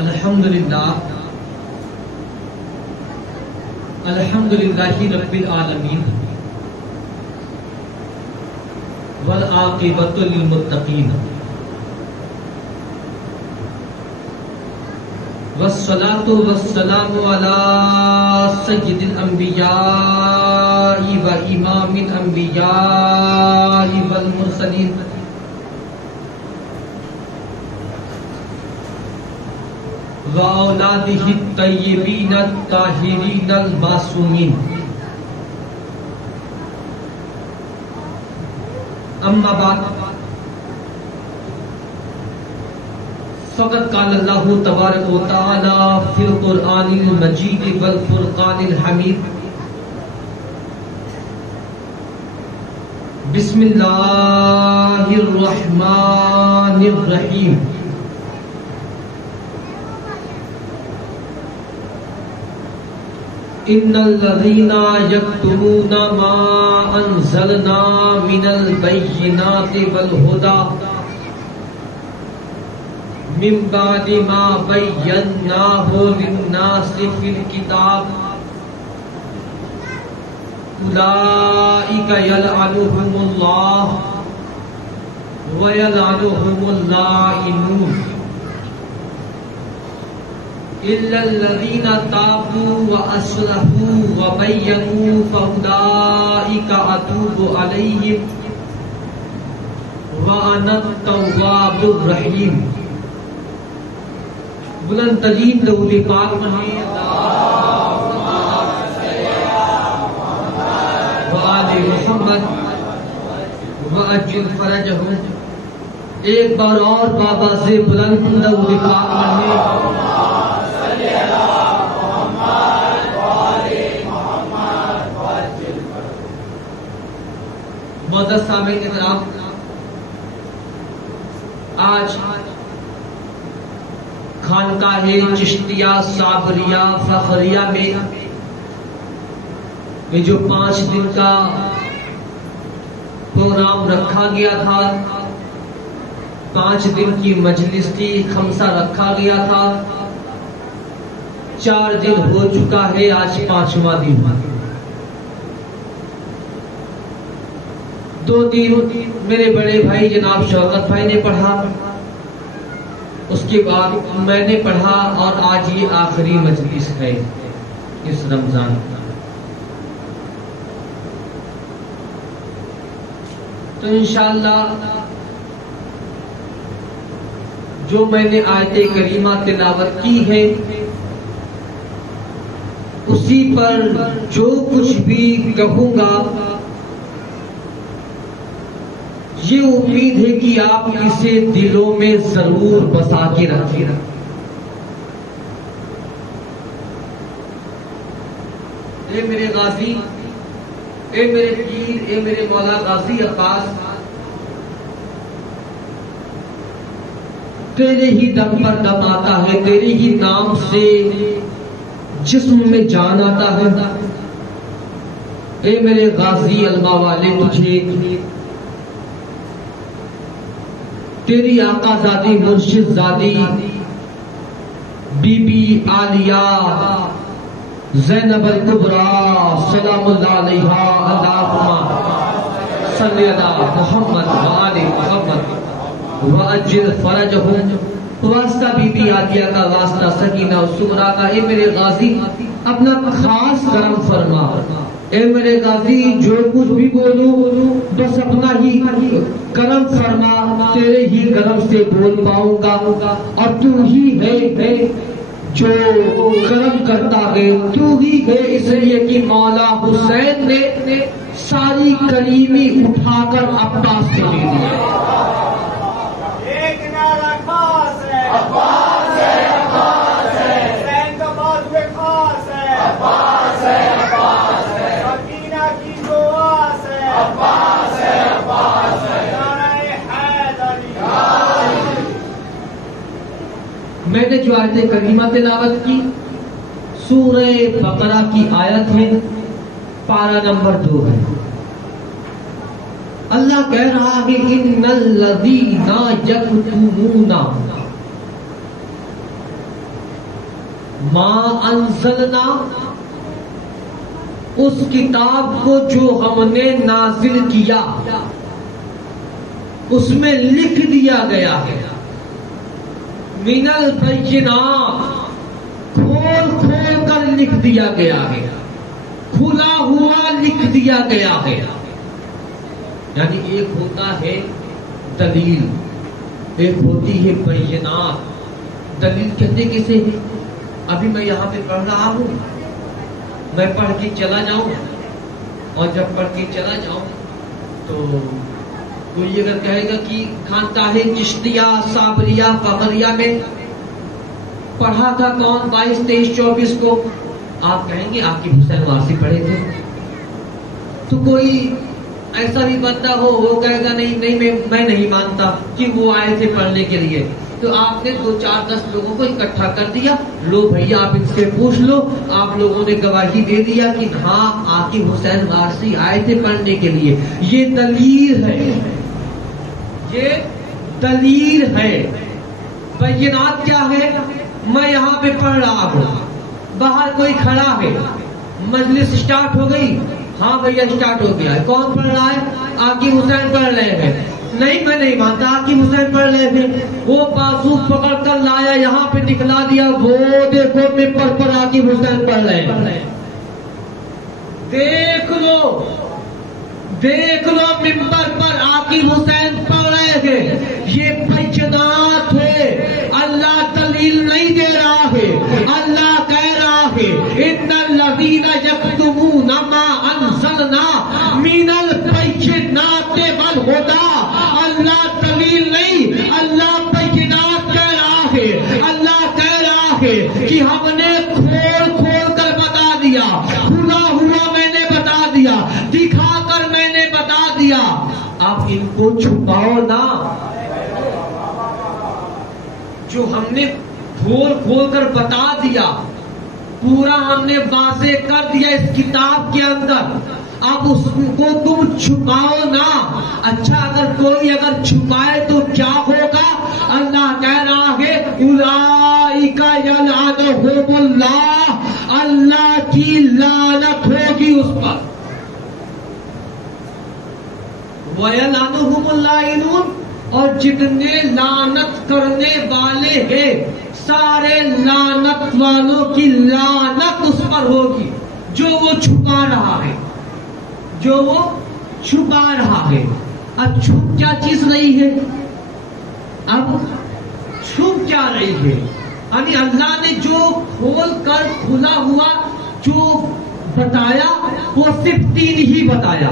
الحمدللہ رب العالمین والعاقبۃ للمتقین والصلاۃ والسلام علی سید الانبیاء و امام الانبیاء والمرسلین وَأَوْلَادِهِ الطَّيِّبِينَ الطَّاهِرِينَ الْمَعْصُومِينَ اما بعد فقد قال اللہ تبارک و تعالی فی القرآن المجید والفرقان الحمید بسم اللہ الرحمن الرحیم ان الذين يكتمون ما انزلنا من البينات والهدى من بعد ما بيناه للناس في الكتاب اولئك يلعنهم الله ويلعنهم اللاعنون إلا الذين تابوا وأصلحوا وبينوا فأولئك أتوب عليهم وأنا التواب الرحيم بلند ترین درود پاک پڑھیں وآل محمد وعجل فرجهم. ایک بار اور بابا سے بلند درود پاک پڑھیں. معزز سامعین کرام، آج خانقاہ چشتیہ صابریہ فخریہ میں یہ جو 5 دن کا پروگرام رکھا گیا تھا، 5 دن کی مجلس تھی، خمسہ رکھا گیا تھا، 4 دن ہو چکا ہے، آج 5واں دن. 2 دن میرے بڑے بھائی جناب شوکت بھائی نے پڑھا، اس کے بعد میں نے پڑھا، اور آج یہ آخری مجلس ہے اس رمضان کا. تو انشاءاللہ جو میں نے آیت کریمہ تلاوت کی ہے اسی پر جو کچھ بھی کہوں گا یہ امید ہے کہ آپ اسے دلوں میں ضرور بسا کے رکھیں. اے میرے غازی، اے میرے پیر، اے میرے مولا غازی عباس، تیرے ہی دم پر دم آتا ہے، تیرے ہی نام سے جسم میں جان آتا ہے. اے میرے غازی علماء والے، تجھے تیری آقا زادی مرشد زادی بی بی عالیہ زینب الکبریٰ سلام اللہ علیہا اللہم صلی علی محمد وآل محمد وعجل فرجہم. واسطہ بی بی عالیہ کا، واسطہ سکینہ و سمرہ کا. اے میرے غازی اپنا خاص کرم فرما. اے میرے غازی جو کچھ بھی بولوں بس اپنا ہی کرم فرما، تیرے ہی کرم سے بول پاؤں گا، اور تو ہی ہے جو کرم کرتا ہے، تو ہی ہے. اس لیے کہ مولا حسین نے ساری کریمی اٹھا کر عباس سے دے دیا. ایک نعرہ خاص ہے، عباس ہے، عباس ہے، حسین کا بعد میں خاص ہے، عباس ہے، عباس ہے، سکینہ کی دعاس ہے، عباس ہے، عباس ہے، نعرہ حیدری. میں نے جو آیت کریمہ تلاوت کی سورہ بقرہ کی آیت ہے، پارہ نمبر 2 ہے. اللہ کہہ رہا ہے ان الذین یکتمون ما انزلنا، اس کتاب کو جو ہم نے نازل کیا اس میں لکھ دیا گیا ہے، من البینات، کھول کھول کر لکھ دیا گیا ہے، کھلا ہوا لکھ دیا گیا ہے. یعنی ایک ہوتا ہے دلیل، ایک ہوتی ہے بینات. دلیل کہتے کسے ہیں؟ ابھی میں یہاں پہ پڑھ رہا ہوں، میں پڑھ کے چلا جاؤں، اور جب پڑھ کے چلا جاؤں تو کوئی اگر کہے گا کہ خانقاہ چشتیہ صابریہ قمریہ میں پڑھا تھا کون 22، 23، 24 کو، آپ کہیں گے عاقب حسین وارثی پڑھے تھے. تو کوئی ایسا بھی بندہ ہو وہ کہے گا نہیں میں نہیں مانتا کہ وہ آئے تھے پڑھنے کے لیے. تو آپ نے 2، 4، 10 لوگوں کو اکٹھا کر دیا، لو بھیا آپ ان سے پوچھ لو. آپ لوگوں نے گواہی دے دیا کہ ہاں عاقب حسین وارثی آئے تھے پڑھنے کے لیے. یہ دلیل ہے، یہ دلیل ہے. بینات کیا ہے؟ میں یہاں پہ پڑھ رہا ہوں، باہر کوئی کھڑا ہے، مجلس سٹارٹ ہو گئی، ہاں بھیا سٹارٹ ہو گیا ہے. کون پڑھ رہا ہے؟ عاقب حسین پڑھ رہے ہیں. نہیں میں نہیں مانتا، عاقب حسین پڑھ رہے تھے. وہ بازو پکڑ کر لایا، یہاں پہ دکھلا دیا، وہ دیکھو ممبر پر عاقب حسین پڑھ رہے ہیں. دیکھ لو ممبر پر عاقب حسین پڑھ رہے تھے. یہ بینات ہے، اللہ دلیل نہیں دے رہا ہے. اللہ کہہ رہا ہے ان الذین یکتمون ما انزلنا من البینات والہدی. اللہ دلیل نہیں، اللہ بینات کہہ رہا ہے. اللہ کہہ رہا ہے کہ ہم نے کھول کھول کر بتا دیا، کھلا ہوا میں نے بتا دیا، دکھا کر میں نے بتا دیا. آپ ان کو چھپاؤ نا. جو ہم نے کھول کھول کر بتا دیا، پورا ہم نے واضح کر دیا اس کتاب کے اندر، اب اس کو تم چھپاؤ نا. اچھا اگر چھپائے تو کیا ہوگا؟ اللہ کہہ رہا ہے اولئک یلعنہم اللہ، اللہ کی لعنت ہوگی اس پر. وَيَلْعَنُهُمُ اللَّاعِنُونَ، اور جتنے لعنت کرنے والے ہیں سارے لعنت والوں کی لعنت اس پر ہوگی جو وہ چھپا رہا ہے، جو وہ چھپا رہا ہے. اب چھپ کیا چیز رہی ہے؟ اب چھپ کیا رہی ہے؟ یعنی اللہ نے جو کھول کر کھلا ہوا جو بتایا وہ صرف 3 ہی بتایا.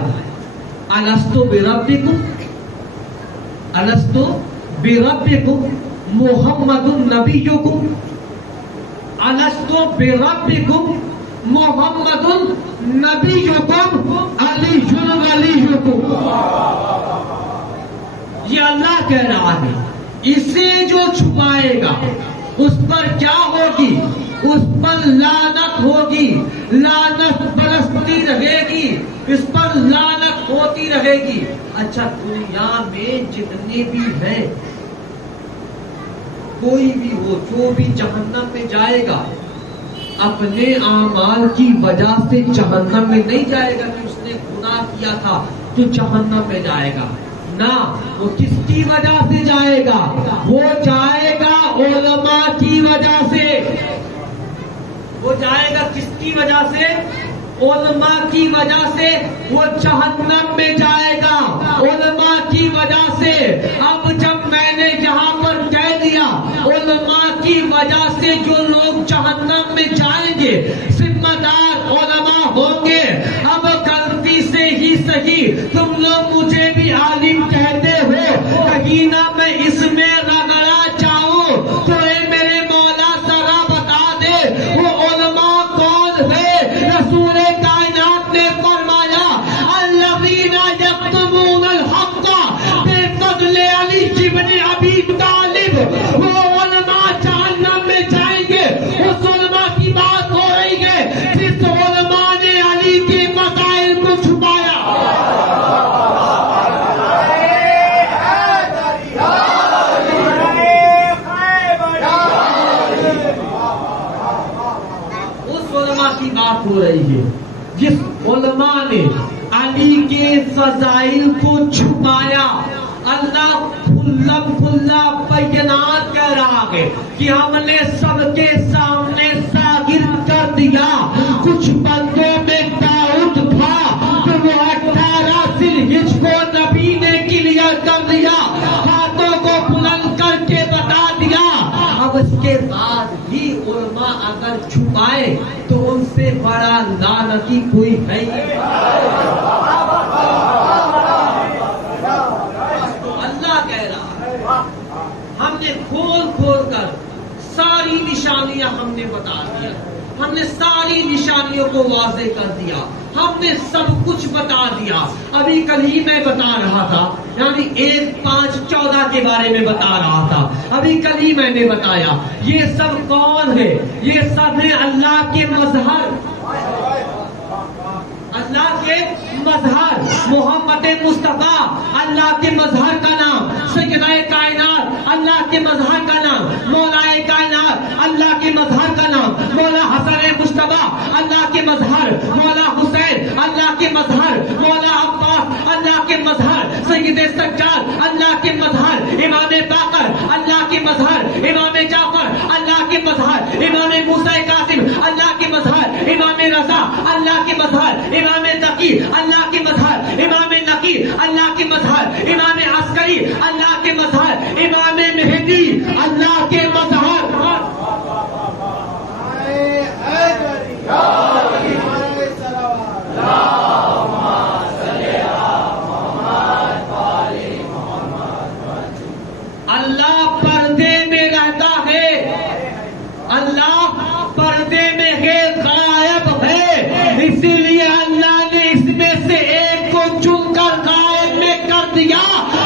الستو بربکم، الستو بربکم محمد نبیکم، الستو بربکم محمد نبیکم علی ولیکم. یہ اللہ کہہ رہا ہے. اسے جو چھپائے گا اس پر کیا ہوگی؟ اس پر لعنت ہوگی، لعنت برستی رہے گی، اس پر لعنت ہوتی رہے گی. اچھا دنیا میں جتنے بھی ہیں، کوئی بھی ہو جو بھی جہنم میں جائے گا اپنے اعمال کی وجہ سے جہنم میں نہیں جائے گا کہ اس نے گناہ کیا تھا تو جہنم میں جائے گا. نہ، وہ کس کی وجہ سے جائے گا؟ وہ جائے گا علماء کی وجہ سے. وہ جائے گا کس کی وجہ سے؟ علماء کی وجہ سے. وہ جہنم میں جائے گا علماء کی وجہ سے. اب جب میں نے یہاں پر کہہ دیا علماء کی وجہ سے جو لوگ جہنم میں جائیں گے ذمہ دار علماء ہوں گے. اب غلطی سے ہی صحیح تم لوگ مجھے بھی عالم کہتے ہو، کہیں نہ میں اس میں رگڑا جاؤں تو اے میرے مولا ذرا بتا دے وہ علماء کون ہے؟ رسول کائنات نے فرمایا الذین یکتمون الحق بفضل علی بن ابی طالب. وہ علماء جہنم میں جائیں گے. اس علماء کی بات ہو رہی ہے جس علماء نے علی کے مسائل کو چھپایا. بات ہو رہی ہے. جس علماء نے علی کے فضائل کو چھپایا، اللہ کھلا بیانات کہہ رہا ہے کہ ہم نے سب کے سامنے ظاہر کر دیا. کچھ بندوں میں داؤد تھا تو وہ 18 ذوالحج کو نبی نے کلیئر کر دیا، ہاتھوں کو بلند کر کے بتا دیا. اب اس کے بعد بھی علماء اگر چھپائے تو ان سے بڑا لعنتی کوئی ہے. ہم نے کھول کر ساری نشانیاں ہم نے بتا دیا، ہم نے ساری نشانیوں کو واضح کر دیا، ہم نے سب کچھ بتا دیا. ابھی کل ہی میں بتا رہا تھا، یعنی 1-5-14 کے بارے میں بتا رہا تھا. ابھی کل ہی میں نے بتایا یہ سب کون ہے؟ یہ سب ہے اللہ کے مظہر، اللہ کے مظہر محمد مصطفیٰ، اللہ کے مظہر کا نام سیدہ کائنات، اللہ کے مظہر کا نام مولا کائنات، اللہ کے مظہر کا نام مولا حسن مصطفیٰ، اللہ کے مظہر مولا حسین، اللہ کے مظہر مولا عباس، اللہ کے مظہر سید سجاد، اللہ کے مظہر امام باقر، اللہ کے مظہر امام جعفر، اللہ کے مظہر امام موسیٰ کاظم، اللہ کے مظہر امام رضا، اللہ کے مظہر امام تقی، اللہ کے مظہر امام نقی، اللہ کے مظہر امام عسکری، اللہ کے مظہر امام مہدی، اللہ کے مظہر اللہ پردے میں رہتا ہے، اللہ پردے میں ہے، غائب ہے. اسی لیے اللہ نے اس میں سے ایک کو چن کر غائب میں کر دیا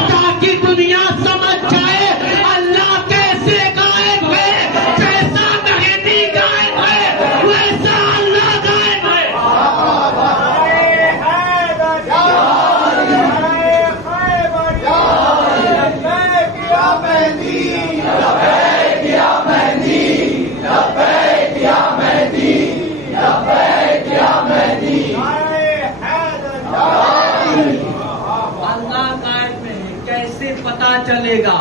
تاکہ دنیا سمجھ جائے اللہ کیسے غائب ہے. جیسا مہدی غائب ہے ویسا اللہ غائب ہے. اللہ غائب میں ہے، کیسے پتا چلے گا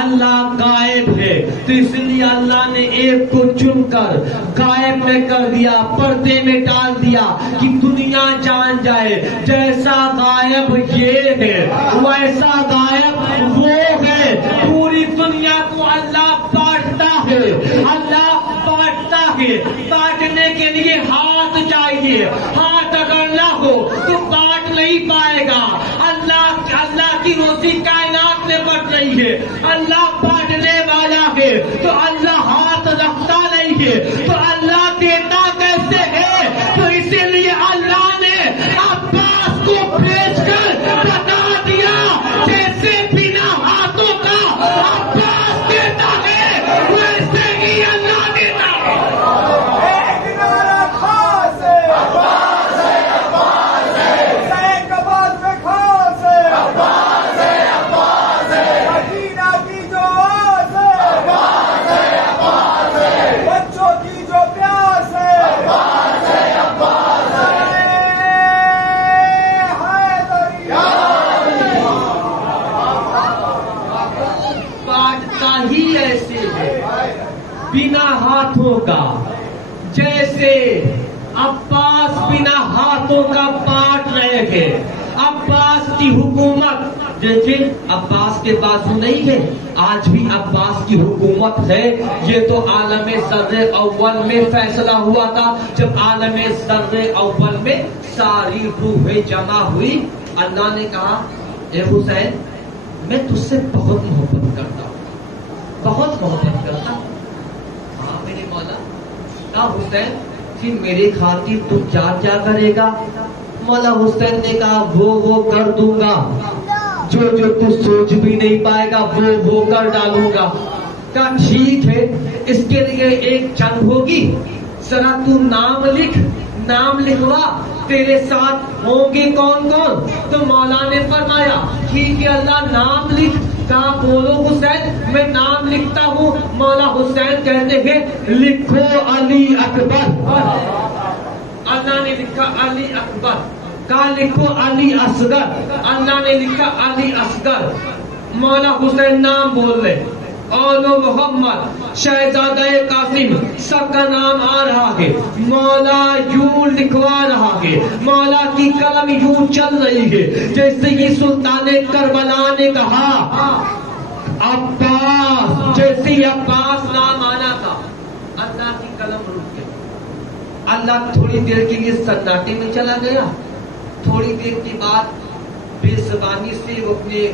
اللہ غائب ہے؟ تو اس لیے اللہ نے ایک کو چن کر غائب میں کر دیا، پردے میں ڈال دیا کہ دنیا جان جائے جیسا غائب یہ ہے ویسا غائب وہ ہے. پوری دنیا کو اللہ بانٹتا ہے، اللہ بانٹتا ہے. بانٹنے کے لیے ہاتھ چاہیے، ہاتھ اگر نہ ہو تو بانٹ نہیں پائے گا. اللہ کی روزی کائنات میں بڑھ رہی ہے، اللہ بانٹنے والا ہے تو اللہ ہاتھ رکھتا نہیں ہے، تو اللہ دیتا کیسے ہے؟ تو اسی لیے اللہ نے عباس کو بھیج کر بتا دیا جیسے بنا ہاتھوں کا عباس دیتا ہے ویسے ہی اللہ دیتا ہے. بنا ہاتھوں کا، جیسے عباس بنا ہاتھوں کا بانٹ رہے تھے. عباس کی حکومت دیکھیں، عباس کے پاس نہیں ہے، آج بھی عباس کی حکومت ہے. یہ تو عالم ذرے اول میں فیصلہ ہوا تھا جب عالم ذرے اول میں ساری روحیں جمع ہوئی. اللہ نے کہا اے حسین میں تجھ سے بہت محبت کرتا ہوں، بہت محبت کرتا ہوں. ہاں میرے مولا. کہا حسین پھر میرے خاطر تو کیا کرے گا؟ مولا حسین نے کہا وہ کر دوں گا جو تو سوچ بھی نہیں پائے گا، وہ کر ڈالوں گا. کہا ٹھیک ہے، اس کے لیے ایک جنگ ہوگی، ذرا تو نام لکھ، نام لکھوا، تیرے ساتھ ہوں گے کون کون؟ تو مولا نے فرمایا ٹھیک ہے اللہ نام لکھ. کہا بولو حسین میں نام لکھتا ہوں. مولا حسین کہتے ہیں لکھو علی اکبر. اللہ اللہ نے لکھا علی اکبر، کہا لکھو علی اصغر، اللہ نے لکھا علی اصغر۔ مولا حسین نام بول رہے، اولو محمد شہزادہ قاسم سب کا نام آ رہا ہے، مولا یوں لکھوا رہا ہے، مولا کی قلم یوں چل رہی ہے جیسے یہ سلطان کربلا نے کہا عباس، جیسے عباس نام آنا تھا اللہ کی قلم رک گئی۔ اللہ تھوڑی دیر کے لیے سناٹے میں چلا گیا، تھوڑی دیر کے بعد بے زبانی سے وہ اپنے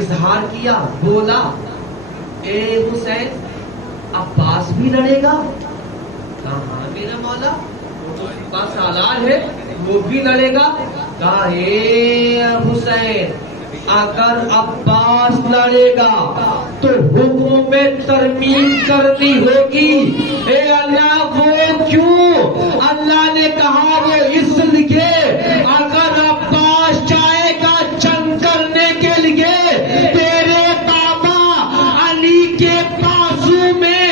اظہار کیا، بولا اے حسین عباس بھی لڑے گا؟ کہا ہاں میرا مولا، وہ تو عباس سالار ہے، وہ بھی لڑے گا۔ کہا اے حسین اگر عباس لڑے گا تو حکم میں ترمیم کرنی ہوگی۔ اے اللہ وہ کیوں؟ اللہ نے کہا وہ اس لیے اگر عباس چاہے گا جنگ کرنے کے لیے تیرے بابا علی کے بازو میں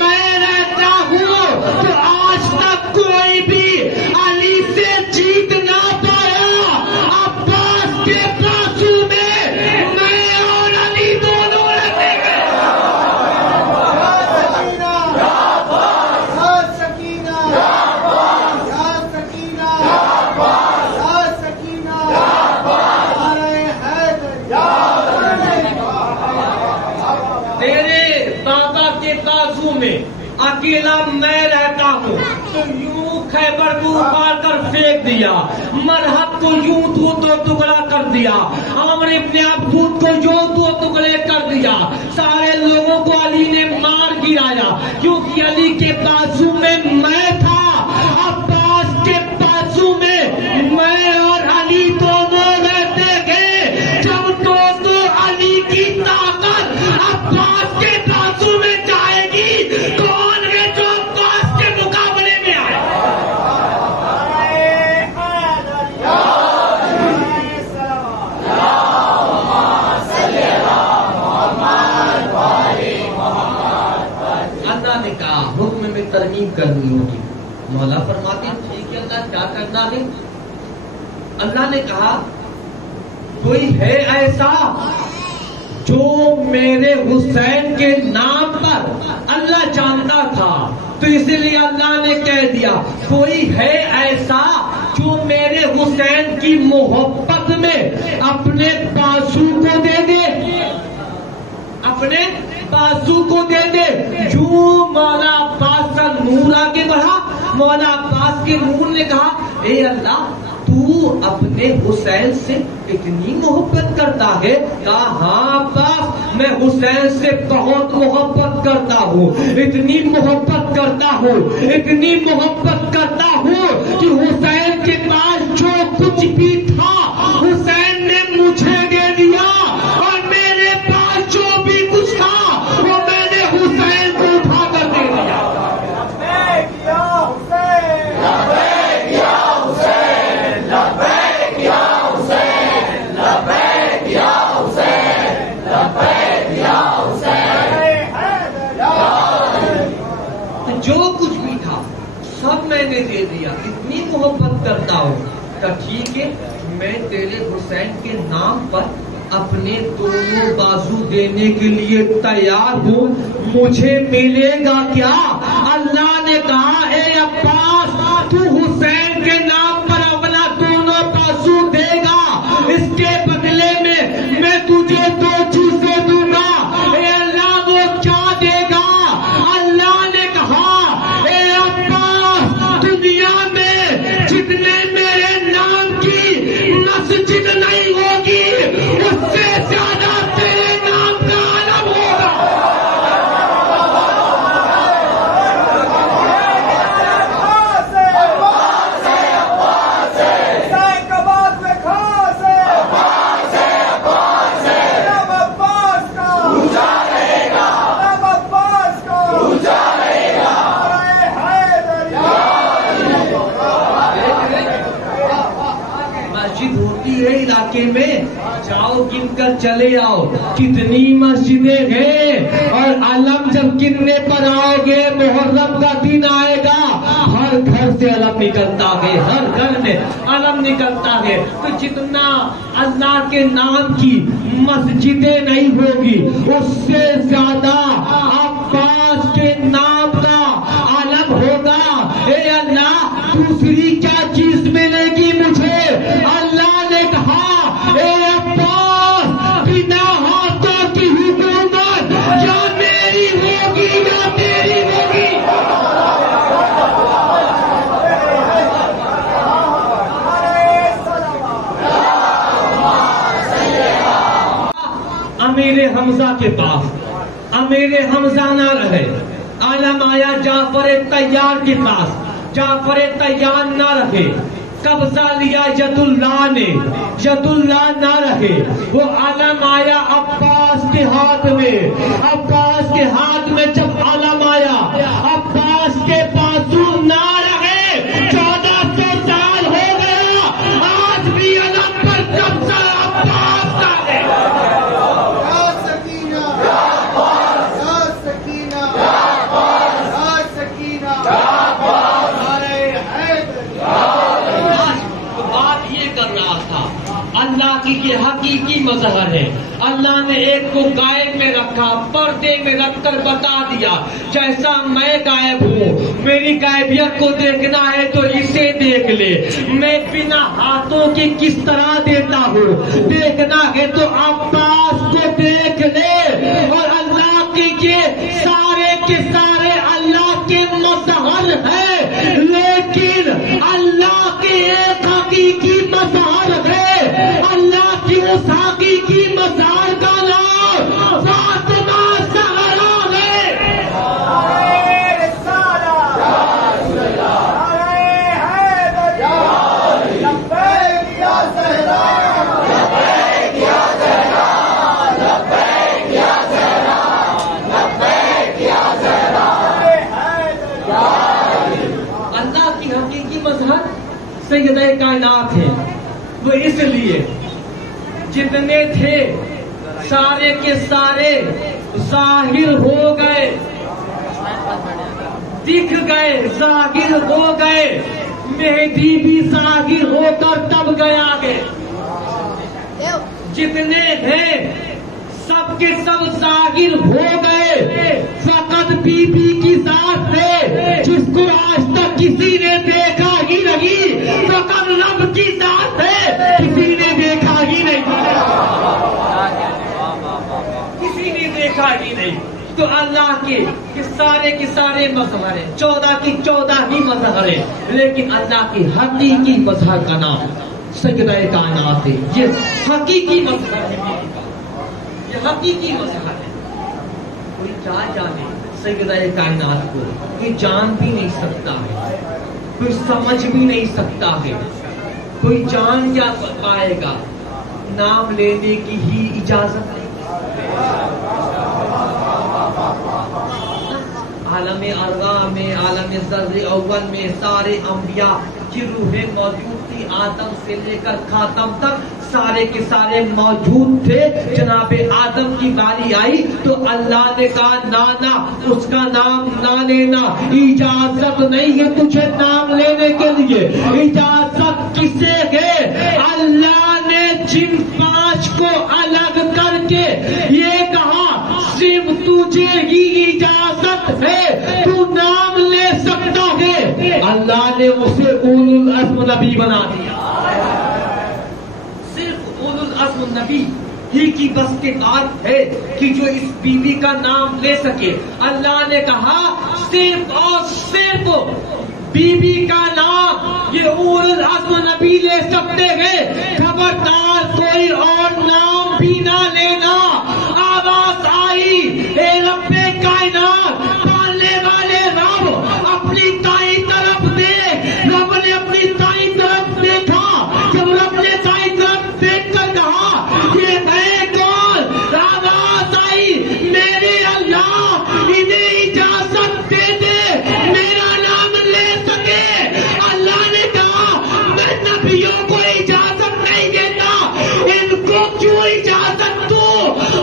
میں رہتا ہوں تو آج تک کوئی بھی علی سے جیت نہ پایا، عباس کے بازو میں میں اور علی دونوں رہتے ہیں۔ اکیلا میں رہتا ہوں تو یوں خیبر کو اٹھا کر پھینک دیا، مرحب کو یوں دو ٹکڑا کر دیا، عمر ابن عبدود کو یوں دو ٹکڑے کر دیا، سارے لوگوں کو علی نے مار گرایا کیونکہ علی کے بازو میں میں تھا، عباس کے بازو میں میں اور علی دونوں رہتے گئے۔ جب دونوں علی کی طاقت عباس کے بازو میں جائے گی کون ہے جو عباس کے مقابلے میں آئے؟ اللہ نے کہا حکم میں ترمیم کرنی ہوگی۔ مولا فرماتے ہیں ٹھیک ہے اللہ کیا کرنا ہے؟ اللہ نے کہا کوئی ہے ایسا جو میرے حسین کے نام پر اللہ جانتا تھا تو اسی لیے اللہ نے کہہ دیا کوئی ہے ایسا جو میرے حسین کی محبت میں اپنے بازو کو دے دے، اپنے بازو کو دے دے۔ جو مولا عباس کا نور آگے بڑھا، مولا عباس کے نور نے کہا اے اللہ تو اپنے حسین سے اتنی محبت کرتا ہے؟ کہا ہاں عباس میں حسین سے بہت محبت کرتا ہوں، اتنی محبت کرتا ہوں، اتنی محبت کرتا ہوں کہ حسین کے پاس جو کچھ بھی تھا حسین نے مجھے دے دیا اور میرے پاس جو بھی کچھ تھا وہ میں نے حسین کو اٹھا کر دے دیا۔ جو کچھ بھی تھا سب میں نے دے دیا، اتنی محبت کرتا ہوں۔ کہ ٹھیک ہے میں تیرے حسین کے نام پر اپنے دونوں بازو دینے کے لیے تیار ہوں، مجھے ملے گا کیا؟ اللہ نے کہا اے عباس تو حسین کے نام پر اپنا دونوں بازو دے گا، اس کے بدلے میں تجھے دو چیزیں دوں گا۔ اے اللہ وہ کیا دے گا؟ اللہ نے کہا اے عباس دنیا میں جتنے میرے نام کی مسجد نہیں ہوگی اس سے زیادہ تیرے نام کا عالم ہوگا۔ علاقے میں جاؤ گن کر چلے آؤ کتنی مسجدیں ہیں، اور علم جب گننے پر آؤ گے محرم کا دن آئے گا ہر گھر سے علم نکلتا ہے، ہر گھر میں علم نکلتا ہے. تو جتنا اللہ کے نام کی مسجدیں نہیں ہوگی اس سے زیادہ عباس کے نام کا علم ہوگا. اے اللہ دوسری کیا چیز ملے گی مجھے؟ اللہ نے کہا اے عباس بنا ہاتھوں کی حکومت یا میری ہوگی یا تیری ہوگی. امیر حمزہ کے پاس امیر حمزہ نہ رہے، علم آیا جعفر طیار کے پاس، جعفر طیار نہ رہے. قبضہ لیا ید اللہ نے، ید اللہ نہ رہے. وہ علم آیا عباس کے ہاتھ میں، عباس کے ہاتھ میں جب علم آیا عباس کے بازو نہ رہے. 1400 سال ہو گیا، آج بھی علم پر قبضہ عباس کا ہے. اللہ کی یہ حقیقی مظہر ہے. اللہ نے ایک کو غائب میں رکھا، پردے میں رکھ کر بتا دیا جیسا میں غائب ہوں، میری غائبیت کو دیکھنا ہے تو اسے دیکھ لے. میں بنا ہاتھوں کے کس طرح دیتا ہوں، دیکھنا ہے تو عباس کو دیکھ لے. اور اللہ کے یہ سارے کے سارے اللہ کے مظہر ہیں، لیکن اللہ کے ایک حقیقی مظہر ہے. اللہ کی اس حقیقی مظہر کا نام فاطمہ زہرا ہے. اللہ کی حقیقی مظہر سیدہ کائنات ہے. وہ اس لیے جتنے تھے سارے کے سارے ظاہر ہو گئے، دکھ گئے، ظاہر ہو گئے. مہدی بھی ظاہر ہو کر تب گیا گئے. جتنے ہیں سب کے سب ظاہر ہو گئے. فقط بی بی کی ذات ہے جس کو آج تک کسی نے دیکھا ہی نہیں. فقط رب کی ذات ہے کسی نے دیکھا ہی نہیں، کسی نے دیکھا ہی نہیں. تو اللہ کے سارے مظہر ہیں، 14 کی 14 ہی مظہر ہیں، لیکن اللہ کی حقیقی مظہر کا نام سیدہ کائنات ہے. یہ حقیقی مظہر ہے، یہ حقیقی مظہر ہے. کوئی کیا جانے سیدہ کائنات کو، کوئی جان بھی نہیں سکتا ہے، کوئی سمجھ بھی نہیں سکتا ہے. کوئی جان کیا پائے گا؟ نام لینے کی ہی اجازت ہے. عالم ارواح میں، عالم ذر اول میں سارے انبیاء کی روحیں موجود تھی. آدم سے لے کر خاتم تک سارے کے سارے موجود تھے. جناب آدم کی باری آئی تو اللہ نے کہا نانا اس کا نام نہ لینا، اجازت نہیں ہے تجھے نام لینے کے لیے. اجازت کسے ہے؟ اللہ نے جن 5 کو الگ کر کے یہ کہا صرف تجھے ہی اجازت ہے، تو نام لے سکتا ہے. اللہ نے اسے اولو العزم نبی بنا دیا. صرف اولو العزم نبی ہی کی بس کے بات ہے کہ جو اس بی بی کا نام لے سکے. اللہ نے کہا صرف اور صرف بی بی کا نام یہ اولو العزم نبی لے سکتے ہیں. خبردار کوئی اور نام بھی نہ لینا. آواز آئی اے رب کائنات، پالنے والے رب اپنی دائیں طرف دیکھ. رب نے اپنی دائیں طرف دیکھا. جب رب نے دائیں طرف دیکھ کر کہا یہ ہے کون؟ آواز آئی میرے اللہ انہیں اجازت دے دے میرا نام لے سکے. اللہ نے کہا میں نبیوں کو اجازت نہیں دیتا، ان کو کیوں اجازت دوں؟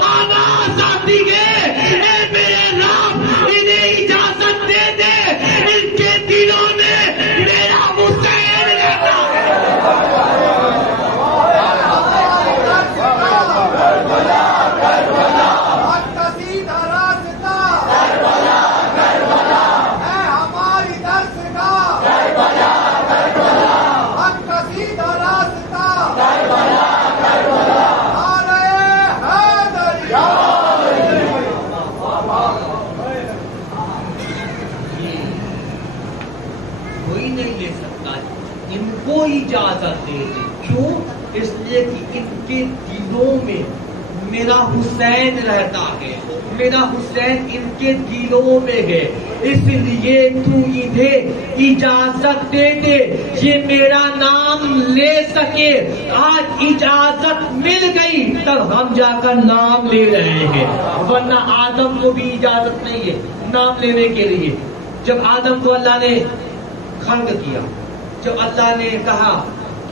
اجازت دے دے. کیوں؟ اس لیے کہ ان کے دلوں میں میرا حسین رہتا ہے, میرا حسین ان کے دلوں میں ہے, اس لیے تو انہیں اجازت دے دے یہ میرا نام لے سکے. آج اجازت مل گئی تب ہم جا کر نام لے رہے ہیں, ورنہ آدم کو بھی اجازت نہیں ہے نام لینے کے لیے. جب آدم کو اللہ نے خلق کیا, جب اللہ نے کہا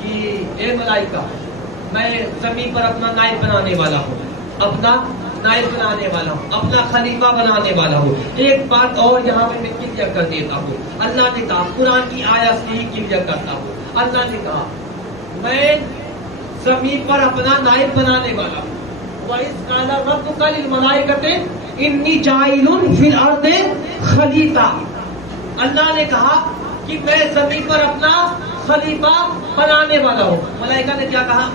کہ اے ملائکہ میں زمین پر اپنا نائب بنانے والا ہوں, اپنا نائب بنانے والا ہوں, اپنا خلیفہ بنانے والا ہوں. ایک بات اور یہاں پہ میں کلیئر کر دیتا ہوں. اللہ نے کہا, قرآن کی آیت سے ہی کلیئر کرتا ہوں, اللہ نے کہا میں زمین پر اپنا نائب بنانے والا ہوں. وَإِذْ قَالَ رَبُّكَ لِلْمَلَائِكَةِ إِنِّي جَاعِلٌ فِي الْأَرْضِ خَلِيفَةً. اللہ نے کہا کہ میں زمین پر اپنا خلیفہ بنانے والا ہوں. ملائکہ نے کیا کہا؟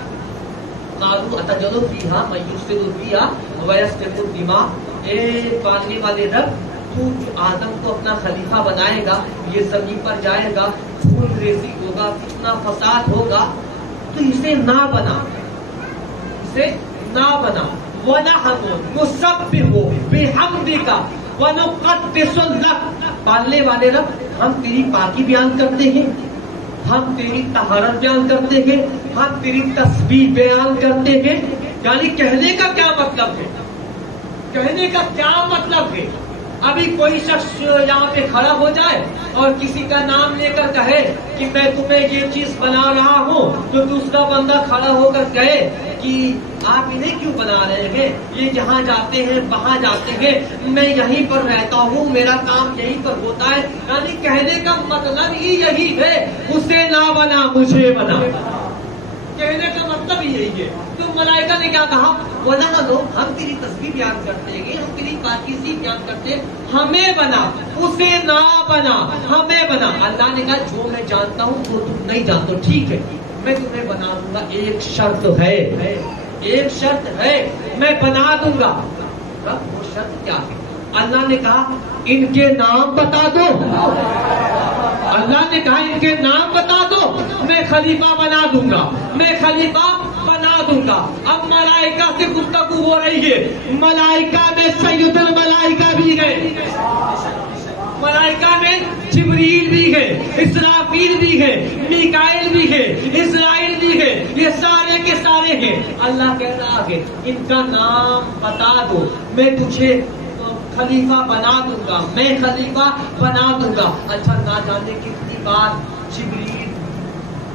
قالوا اتجعل فيها من يفسد فيها ويسفك الدماء. اے پالنے والے رب, تو جو آدم کو اپنا خلیفہ بنائے گا, یہ زمین پر جائے گا, خون ریزی ہوگا, کتنا فساد ہوگا, تو اسے نہ بنا, اسے نہ بنا. وَنَحْنُ نُسَبِّحُ بِحَمْدِكَ وَنُقَدِّسُ لَكَ. پالنے والے رب, ہم تیری پاکی بیان کرتے ہیں, ہم تیری طہارت بیان کرتے ہیں, ہم تیری تسبیح بیان کرتے ہیں. یعنی کہنے کا کیا مطلب ہے؟ کہنے کا کیا مطلب ہے؟ ابھی کوئی شخص یہاں پہ کھڑا ہو جائے اور کسی کا نام لے کر کہے کہ میں تمہیں یہ چیز بنا رہا ہوں, تو دوسرا بندہ کھڑا ہو کر کہے کہ آپ انہیں کیوں بنا رہے ہیں, یہ جہاں جاتے ہیں وہاں جاتے ہیں, میں یہیں پر رہتا ہوں, میرا کام یہیں پر ہوتا ہے. یعنی کہنے کا مطلب ہی یہی ہے, اسے نہ بنا مجھے بنا. کہنے کا مطلب ہی یہی ہے. تو ملائکہ نے کیا کہا؟ وَنَحْنُ, ہم تیری تسبیح بیان کرتے ہیں, ہم تیری پاکیزگی بیان کرتے ہیں, ہمیں بنا, اسے نہ بنا, ہمیں بنا. اللہ نے کہا جو میں جانتا ہوں وہ تم نہیں جانتے. ٹھیک ہے, میں تمہیں بنا دوں گا, ایک شرط ہے, ایک شرط ہے, میں بنا دوں گا. وہ شرط کیا ہے؟ اللہ نے کہا ان کے نام بتا دو. اللہ نے کہا ان کے نام بتا دو, میں خلیفہ بنا دوں گا, میں خلیفہ بنا دوں گا. اب ملائکہ سے گفتگو ہو رہی ہے. ملائکہ میں سید الملائکہ بھی ہے, ملائکہ میں جبریل بھی ہے, اسرافیل بھی ہے, میکائیل بھی ہے, اسرائیل بھی ہے, یہ سارے کے سارے ہیں. اللہ کہہ رہا ہے ان کا نام بتا دو, میں تجھے خلیفہ بنا دوں گا, میں خلیفہ بنا دوں گا. اچھا, نہ جانے کتنی بار جبریل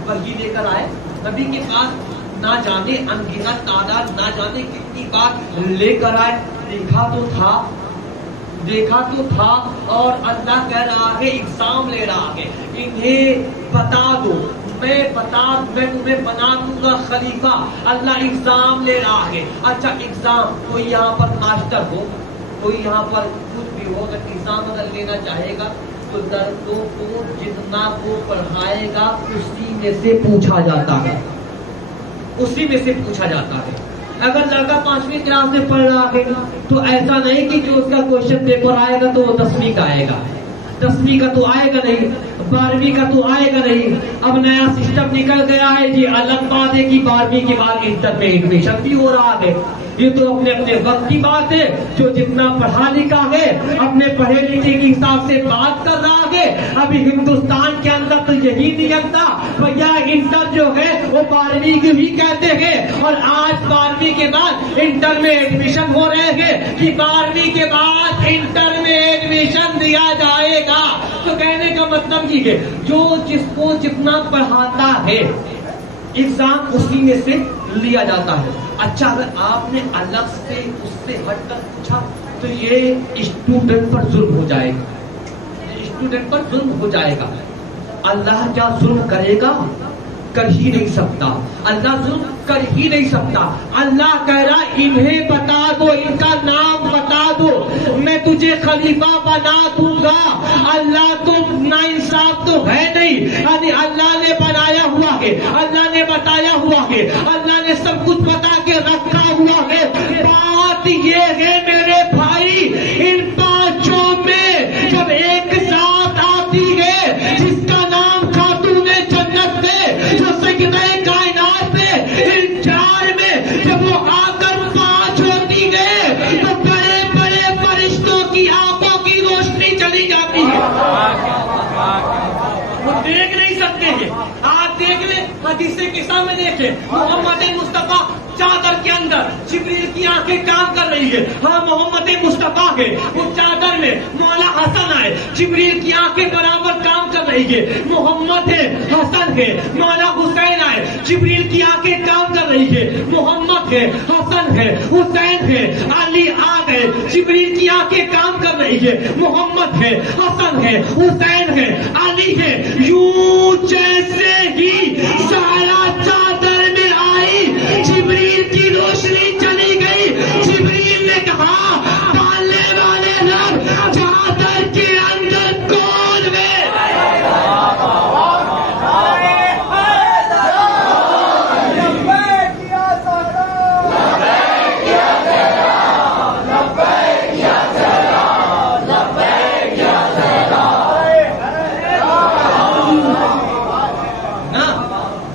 وحی لے کر آئے نبی کے پاس, نہ جانے انگنت تعداد, نہ جانے کتنی بار لے کر آئے. دیکھا تو تھا, دیکھا تو تھا. اور اللہ کہہ رہا ہے, ایگزام لے رہا ہے, انہیں بتا دو, میں تمہیں بنا دوں گا خلیفہ. اللہ ایگزام لے رہا ہے. اچھا ایگزام, کوئی یہاں پر ماسٹر ہو, کوئی یہاں پر کچھ بھی ہو, اگر ایگزام اگر لینا چاہے گا تو لڑکوں کو جتنا وہ پڑھائے گا اسی میں سے پوچھا جاتا ہے, اسی میں سے پوچھا جاتا ہے. اگر لڑکا 5ویں کلاس میں پڑھ رہا ہے تو ایسا نہیں کہ جو اس کا کوشچن پیپر آئے گا تو وہ 10ویں کا آئے گا, 10ویں کا تو آئے گا نہیں, 12ویں کا تو آئے گا نہیں. اب نیا سسٹم نکل گیا ہے, یہ الگ بات ہے کہ 12ویں کے بعد انٹر میں ایڈمیشن بھی ہو رہا ہے. یہ تو اپنے اپنے وقت کی بات ہے, جو جتنا پڑھا لکھا ہے اپنے پڑھے لکھے کے حساب سے بات کر رہا ہے. ابھی ہندوستان کے اندر تو یہی نہیں تھا بھیا, انٹر جو ہے وہ 12ویں کی بھی کہتے ہیں, اور آج 12ویں کے بعد انٹر میں ایڈمیشن ہو رہے ہیں کہ 12ویں کے بعد انٹر میں ایڈمیشن دیا جائے گا. تو کہنے کا مطلب یہ ہے جو جس کو جتنا پڑھاتا ہے ایگزام اسی میں سے لیا جاتا ہے. اچھا, اگر آپ نے الگ سے اس سے ہٹ کر پوچھا تو یہ اسٹوڈنٹ پر ظلم ہو جائے گا, اسٹوڈنٹ پر ظلم ہو جائے گا. اللہ کیا ظلم کرے گا؟ کر ہی نہیں سکتا. اللہ ظلم کر ہی نہیں سکتا. اللہ کہہ رہا انہیں بتا دو, ان کا نام بتا دو, میں تجھے خلیفہ بنا دوں گا. اللہ تو ناانصاف تو ہے نہیں, یعنی اللہ نے بنایا ہوا ہے, اللہ نے بتایا ہوا ہے, اللہ نے سب کچھ بتا کے رکھا ہوا ہے. بات یہ ہے میرے بھائی, ان پانچوں میں جب ایک ساتھ آتی ہے جس کا نام خاتون جنت ہے, جو دیکھ لیں حدیث کے سامنے دیکھیں محمد مصطفیٰ چادر کے اندر جبریل کی آنکھیں کام کر رہی ہے. ہاں محمد مصطفیٰ ہے وہ چادر میں مولا حسن آئے جبریل کی آنکھیں برابر کام کر رہی ہے. محمد ہے حسن ہے مولا حسین آئے جبریل کی آنکھیں کام کر رہی ہے. محمد ہے حسن ہے حسین ہے علی آ گئے جبریل کی آنکھیں کام کر رہی ہے. محمد ہے حسن ہے حسین ہے علی ہے. یوں جیسے ہی سارا چادر میں آئی جبریل کی روشنی چلی گئی. جبریل نے کہا ڈالنے والے رب چادر کے اندر کون ہے؟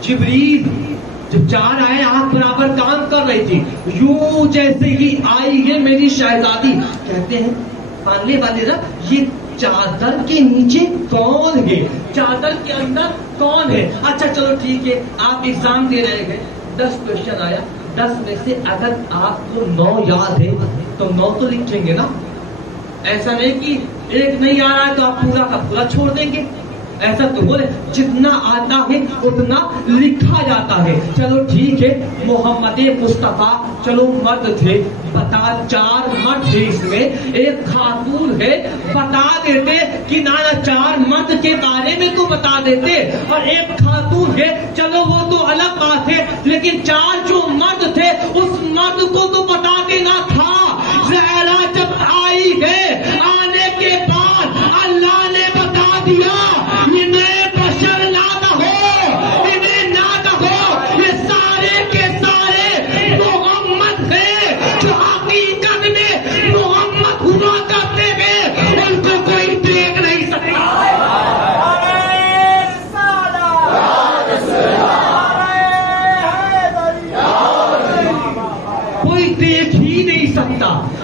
جبریل جب چار آئے آنکھ برابر کام کر رہی تھی. یوں جیسے ہی آئی ہے میری شہزادی کہتے ہیں پالنے والے رب یہ چادر کے نیچے کون ہے چادر کے اندر کون ہے. اچھا چلو ٹھیک ہے آپ ایگزام دے رہے ہیں 10 کوشچن آیا 10 میں سے اگر آپ کو 9 یاد ہے تو 9 تو لکھیں گے نا. ایسا نہیں کہ ایک نہیں آ رہا ہے تو آپ پورا کا پورا چھوڑ دیں گے. ایسا تو بولے جتنا آتا ہے اتنا لکھا جاتا ہے. چلو ٹھیک ہے محمد مصطفیٰ چلو مرد تھے بتا 4 مرد تھے اس میں ایک خاتون ہے بتا دیتے کہ نانا 4 مرد کے بارے میں تو بتا دیتے اور ایک خاتون ہے چلو وہ تو الگ بات ہے لیکن 4 جو مرد تھے اس مرد کو تو بتا دینا تھا. زہرا جب آئی ہے آنے کے بعد اللہ نے بتا دیا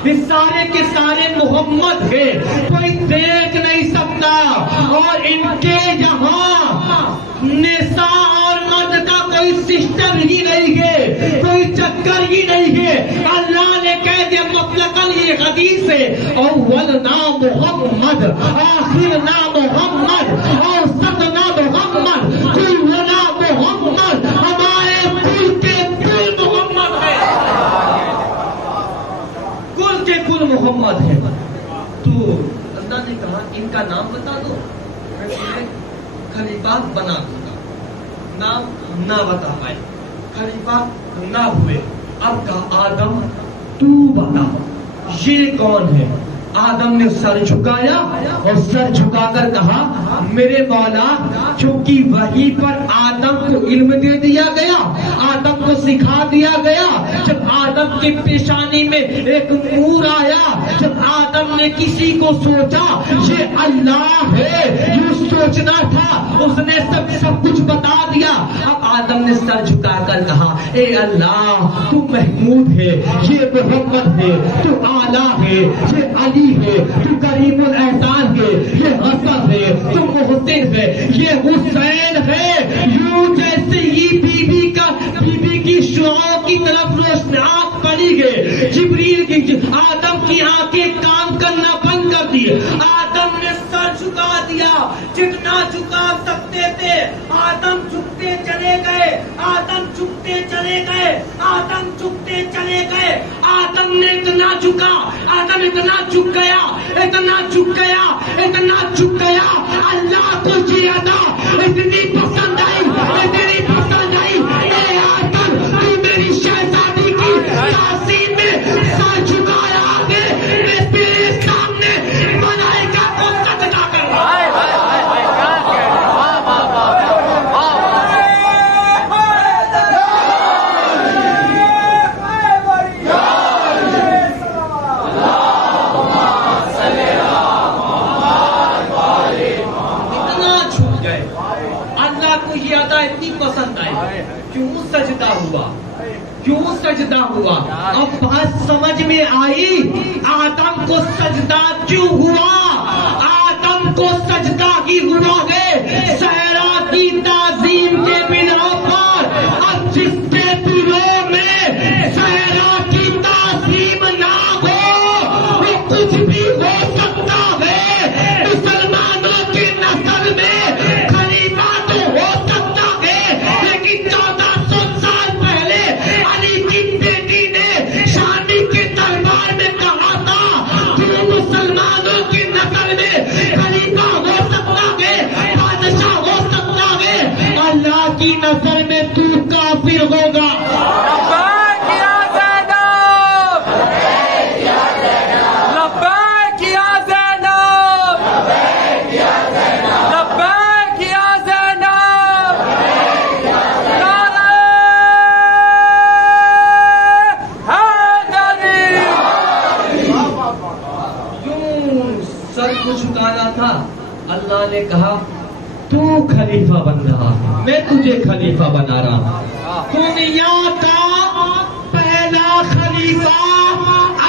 یہ سارے کے سارے محمد ہے کوئی دیکھ نہیں سکتا. اور ان کے یہاں نساء اور مرد کا کوئی سسٹم ہی نہیں ہے کوئی چکر ہی نہیں ہے. اللہ نے کہہ دیا مطلقاً یہ حدیث ہے اول نام محمد آخر نام محمد اور سب نام محمد کل نام محمد ہمارے کل کے کل محمد ہے کے کل محمد ہے. تو اللہ نے کہا ان کا نام بتا دو میں خلیفہ بنا دوں گا. نام نہ بتا پائے خلیفہ نہ ہوئے. اب کہا آدم تو بتا یہ کون ہے. آدم نے سر جھکایا اور سر جھکا کر کہا میرے مولا چونکہ وہی پر آدم کو علم دے دیا گیا آدم کو سکھا دیا گیا. جب آدم کے پیشانی میں ایک نور آیا جب آدم نے کسی کو سوچا یہ اللہ ہے یوں سوچنا تھا اس نے سب کچھ بتا دیا. اب آدم نے سر جھکا کر کہا اے اللہ تو محمود ہے یہ محمد ہے تو اعلیٰ ہے یہ علی ہے تو کریم الاحسان ہے یہ حسن ہے تو محسن ہے یہ حسین ہے. یوں جیسے ہی بی کی شعاؤں کی طرف روشن آنکھ پڑی گئے جبریل کی آدم کی آنکھیں کام کرنا بند کر دی. آدم نے سر جھکا دیا جتنا جھکا سکتے تھے. آدم جھکتے چلے گئے آدم جھکتے چلے گئے آدم جھکتے چلے گئے. آدم نے اتنا جھکا آدم اتنا جھک گیا اتنا جھک گیا اتنا جھک گیا. اللہ کو یہ ادا اتنی پسند آئی اتنی پسند آئی اے آدم تو میری شہزادی کی تعظیم میں سر جھکایا آگے میں تیرے سامنے ملائکہ کو سجدہ کر رہا اتنی پسند آئی. کیوں سجدہ ہوا کیوں سجدہ ہوا. اب بات سمجھ میں آئی آدم کو سجدہ کیوں ہوا. آدم کو سجدہ ہی ہوا ہے صحرا کی تعظیم کے بنا ہو وہ کچھ بھی ہو سکتا ہے. مسلمانوں کی نسل میں خلیفہ تو ہو سکتا ہے، لیکن 1400 سال پہلے علی کی بیٹی نے شامی کے دربار میں کہا تھا کہ مسلمانوں کی نسل میں خلیفہ ہو سکتا ہے، بادشاہ ہو سکتا ہے. اللہ کی نظر میں تو کافر ہوگا. چکانا تھا، اللہ نے کہا تو خلیفہ بن رہا ہے، میں تجھے خلیفہ بنا رہا ہوں. دنیا کا پہلا خلیفہ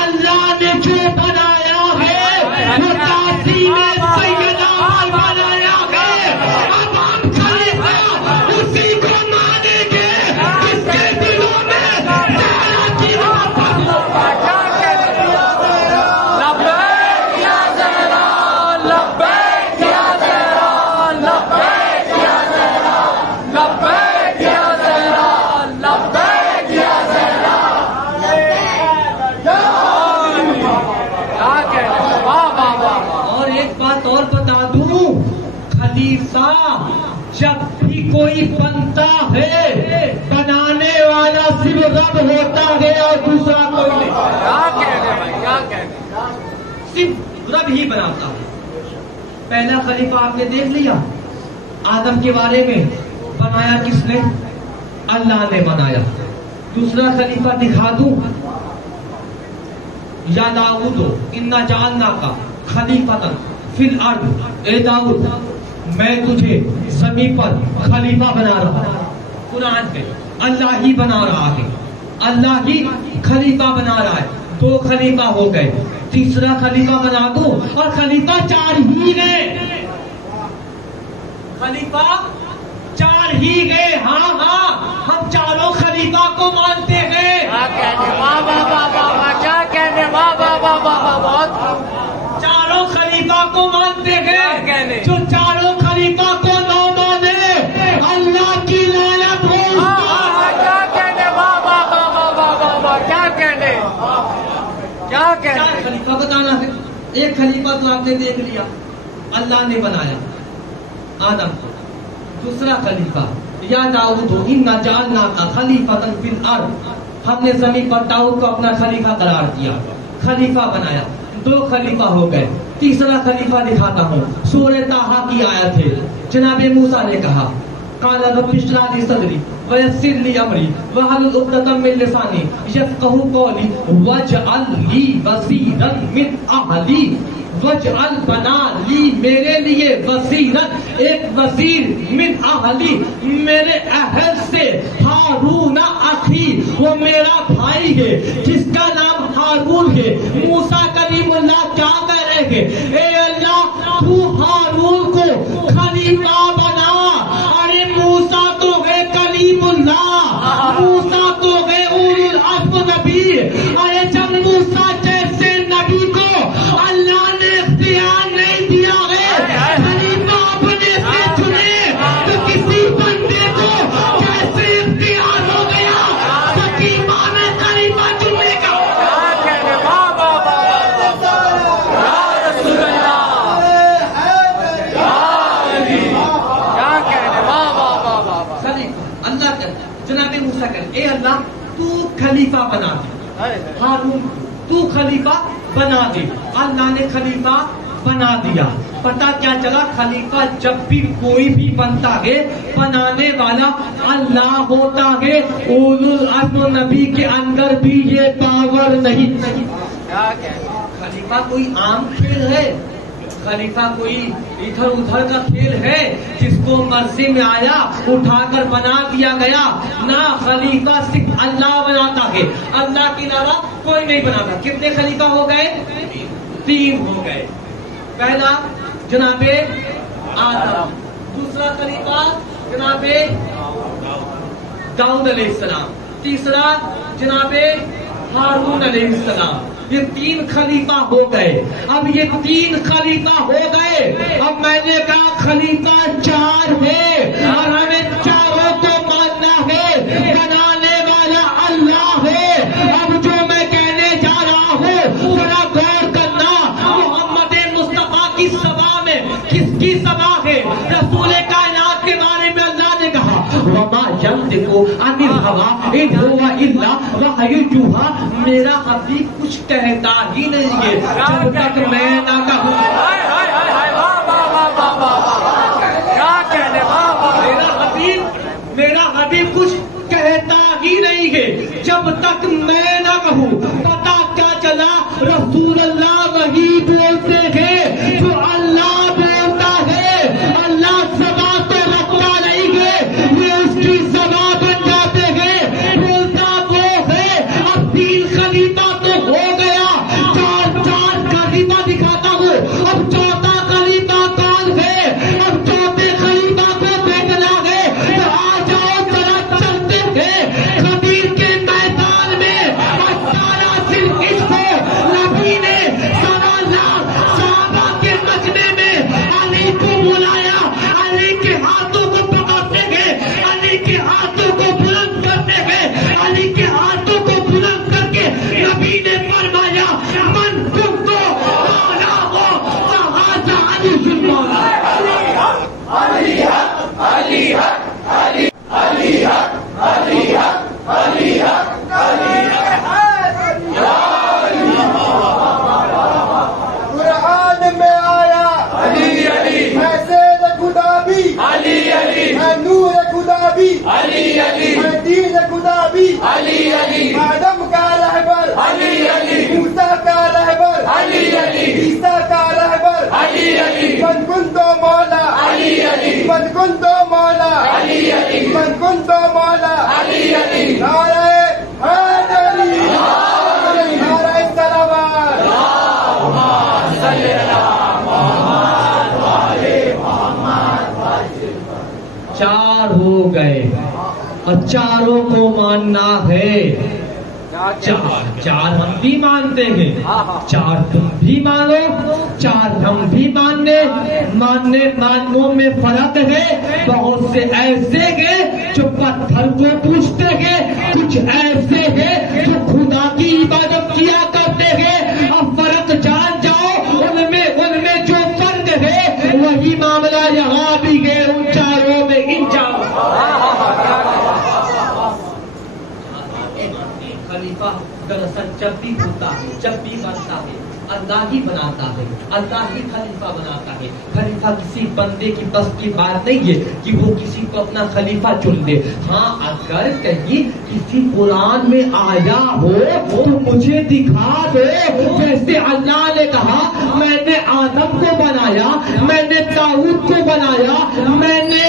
اللہ نے جو بنایا ہے وہ تعظیم سیدنا عمر بنایا ہے. اب ہم خلیفہ اسی کو مانیں گے جس کے دلوں میں زہرا کی محبت ہو. اور بتا دوں، خلیفہ جب بھی کوئی بنتا ہے بنانے والا صرف رب ہوتا ہے اور دوسرا کوئی نہیں. صرف رب ہی بناتا ہے. پہلا خلیفہ آپ نے دیکھ لیا، آدم کے بارے میں بنایا کس نے؟ اللہ نے بنایا. دوسرا خلیفہ دکھا دوں، یا داؤد انا جعلناک خلیفۃ فی الارض، اے داؤد میں تجھے زمین پر خلیفہ بنا رہا ہوں. قرآن میں اللہ ہی بنا رہا ہے، اللہ ہی خلیفہ بنا رہا ہے. 2 خلیفہ ہو گئے، تیسرا خلیفہ بنا دو اور خلیفہ 4 ہی گئے. خلیفہ 4 ہی گئے. ہاں ہم چاروں خلیفہ کو مانتے ہیں. کیا کہنے بہت چاروں خلیفہ کو مانتے ہیں. جو چاروں خلیفہ کو نہ مانے اللہ کی لعنت ہو. کیا کہنے کیا کہنے 4 خلیفہ بتانا ہے. ایک خلیفہ تو آپ نے دیکھ لیا، اللہ نے بنایا آدم کو. دوسرا خلیفہ یا داؤد انا جعلناک خلیفۃ فی الارض، ہم نے زمین پر داؤد کو اپنا خلیفہ قرار دیا، خلیفہ بنایا. 2 خلیفہ ہو گئے. تیسرا خلیفہ دکھاتا ہوں، سورہ طٰہٰ کی آیت ہے. جناب موسیٰ نے کہا قال رب اشرح لي صدري ويسر لي امري واحلل عقدة من لساني يفقهوا قولي واجعل لي وزيرا من اهلي. واجعل بنا لی میرے لیے وزیرت ایک وزیر من اہلی میرے اہل سے، ہارون اخی وہ میرا بھائی ہے جس کا نام ہارون ہے. موسیٰ کلیم اللہ کیا کہہ رہے ہیں؟ اے اللہ تو ہارون کو خلیفہ بنا. ارے موسیٰ تو ہے کلیم اللہ، موسیٰ تو ہے اولو العزم نبی. ارے جب موسیٰ جیسے نبی کو اللہ نے اختیار نہیں دیا ہے خلیفہ اپنے سے چنے، تو کسی بندے کو کیسے اختیار ہو گیا سکیمہ میں خلیفہ چننے کا؟ اللہ کہتا جناب موسیٰ کہتے اے اللہ تو خلیفہ بنا دے، ہارون تو خلیفہ بنا دے. اللہ نے خلیفہ بنا دیا. پتا کیا چلا؟ خلیفہ جب بھی کوئی بھی بنتا ہے بنانے والا اللہ ہوتا ہے. اولو العزم نبی کے اندر بھی یہ پاور نہیں. خلیفہ کوئی عام کھیل ہے؟ خلیفہ کوئی ادھر ادھر کا کھیل ہے جس کو مرضی میں آیا اٹھا کر بنا دیا گیا؟ نہ، خلیفہ صرف اللہ بناتا ہے، اللہ کے علاوہ کوئی نہیں بناتا. کتنے خلیفہ ہو گئے؟ 3 ہو گئے. پہلا جناب آدم، دوسرا خلیفہ جناب داؤد علیہ السلام، تیسرا جناب ہارون علیہ السلام. یہ 3 خلیفہ ہو گئے. اب یہ 3 خلیفہ ہو گئے. اب میں نے کہا خلیفہ 4 ہے اور ہمیں چاروں کو ماننا ہے. بنانے والا اللہ ہے. اب جو میں کہنے جا رہا ہوں ذرا غور کرنا. محمد مصطفیٰ کی سبا میں کس کی سبا ہے؟ رسول کائنات کے بارے میں اللہ نے کہا وما ينطق عن الهوى ان هو الا وحی یوحی. میرا حبیب کچھ کہتا ہی نہیں ہے جب تک میں نہ کہوں. میرا حبیب کچھ کہتا ہی نہیں ہے جب تک میں نہ کہوں. پتا کیا چلا؟ رسول اللہ وہی بولتے ہیں جو اللہ بولتا ہے. اللہ سبا تو رکھتا نہیں ہے، یہ اس کی سبا بن جاتے ہیں. بولتا وہ ہے. اب 3 خلیفہ تو ہو گیا. 4 خلیفہ دکھاتا ہوں. اب 4تھا خلیفہ کون ہے؟ اب 4تھے خلیفہ کو دیکھنا ہے تو آ جاؤ ذرا چلتے ہیں خبیر کے میدان میں. سارا صرف اس کو نبی نے 1.25 لاکھ صحابہ کے مجمع میں علی کو بلایا. علی کے ہاتھوں کو پکڑتے گئے، علی کے ہاتھوں کو بلند کرتے گئے، علی کے ہاتھوں کو بلند کر کے نبی نے فرمایا من کنت مولاہ فہذا علی المولا. علی حق، علی حق، علی علی حق، علی حق، علی حق، علی حق. قرآن میں آیا علی علی میں زید خدا بھی، علی علی میں نور خدا بھی، علی علی میں دین خدا بھی، علی علی آدم کا رہبر، علی علی موسیٰ کا رہبر، علی علی عیسیٰ کا رہبر، علی علی من کنتو مولا، علی علی من کنتو مولا، علی علی من کنتو مولا. علی علی نعرہ حیدری، نعرہ صلوات. چار ہو گئے اور چاروں کو ماننا ہے. چار ہم بھی مانتے ہیں، 4 تم بھی مانو، 4 ہم بھی مانوں میں فرق ہے. بہت سے ایسے ہیں جو پتھر کو پوچھتے ہیں، کچھ ایسے ہیں جو خدا کی عبادت کیا کرتے ہیں. اب فرق جان جاؤ، ان میں جو فرق ہے وہی معاملہ یہاں بھی ہے. ان چاروں میں ان چاروں خلیفہ دراصل جب بھی ہوتا ہے، جب بھی بنتا ہے اللہ ہی بناتا ہے، اللہ ہی خلیفہ بناتا ہے. خلیفہ کسی بندے کی بس کی بات نہیں ہے کہ وہ کسی کو اپنا خلیفہ چن لے. ہاں اگر کہیں کسی قرآن میں آیا ہو تو مجھے دکھا دو. جیسے اللہ نے کہا میں نے آدم کو بنایا، میں نے داؤد کو بنایا، میں نے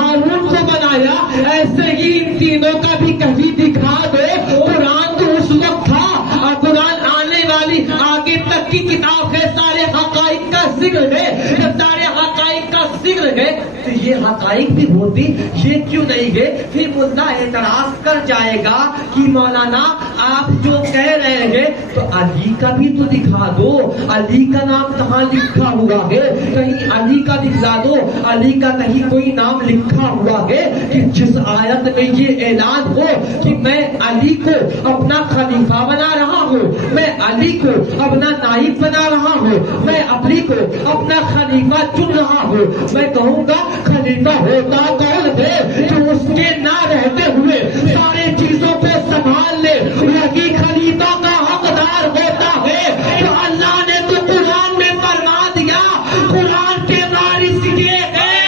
ہارون کو بنایا، ایسے ہی ان تینوں کا بھی کہیں دکھا دو. قرآن تو اس وقت تھا اور قرآن آنے والی آگے تک کی کتاب ہے. سارے حقائق کا ذکر ہے. جب سارے حقائق کا ذکر ہے تو یہ حقائق بھی ہوتی، یہ کیوں نہیں ہے؟ پھر مدعا اعتراض کر جائے گا کہ مولانا آپ جو کہہ رہے ہیں تو علی کا بھی تو دکھا دو. علی کا نام کہاں لکھا ہوا ہے؟ کہیں علی کا دکھا دو. علی کا کہیں کوئی نام لکھا ہوا ہے کہ جس آیت میں یہ اعلان ہو کہ میں علی کو اپنا خلیفہ بنا رہا ہوں، میں علی کو اپنا نائب بنا رہا ہوں، میں علی کو اپنا خلیفہ چن رہا ہوں. میں کہوں گا خلیفہ ہوتا کون ہے جو اس کے نہ رہتے ہوئے سارے چیزوں کو سنبھال لے؟ وہی خلیفہ کا حقدار ہوتا ہے. تو اللہ نے تو قرآن میں فرما دیا قرآن کے وارث یہ ہے،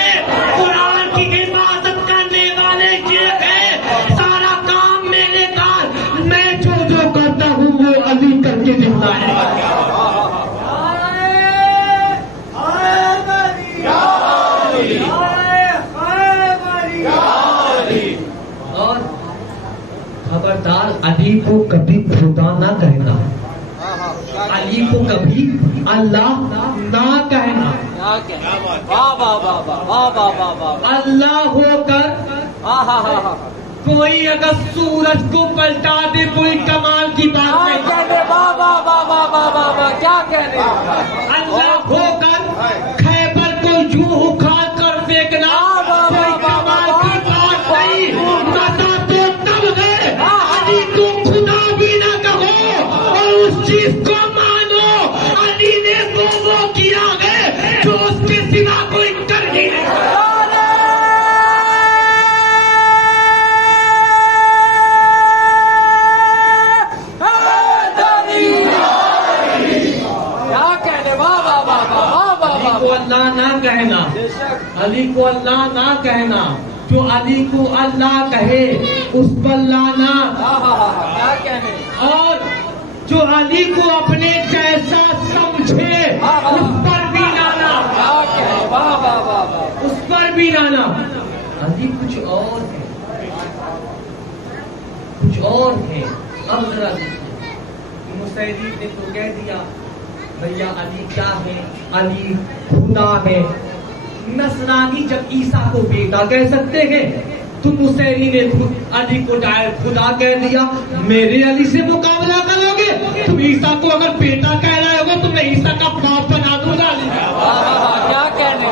قرآن کی حفاظت کرنے والے یہ ہے. سارا کام میرے کار، میں جو کرتا ہوں وہ علی کر کے دکھتا ہے. اور خبردار علی کو کبھی خدا نہ کہنا، علی کو کبھی اللہ نہ کہنا. اللہ ہو کر کوئی اگر سورج کو پلٹا دے کوئی کمال کی بات نہیں. کیا کہنے اللہ ہو کر خیبر کو یوں اکھاڑ کر پھینکنا کوئی کمال کی بات نہیں. مزہ تو تب ہے علی کو خدا بھی نہ کہو اور اس چیز کو مانو. علی نے وہ کیا ہے جو اس کے سوا کوئی کر نہیں سکتا. اللہ نہ کہنا, علی کو اللہ نہ کہنا, جو علی کو اللہ کہے اس پر لانا, اور جو علی کو اپنے جیسا سمجھے اس پر بھی لانا, اس پر بھی لانا. علی کچھ اور ہے, کچھ اور ہے. اب ذرا مسیلم نے تو کہہ دیا بھیا علی کیا ہے, علی خدا ہے. نصرانی جب عیسیٰ کو بیٹا کہہ سکتے ہیں تو مسیلم نے علی کو ڈائریکٹ خدا کہہ دیا. میرے علی سے مقابلہ کرو گے, تم عیسیٰ کو اگر بیٹا کہہ رہے ہو تو میں عیسیٰ کا باپ بنا دوں گا. کیا کہنے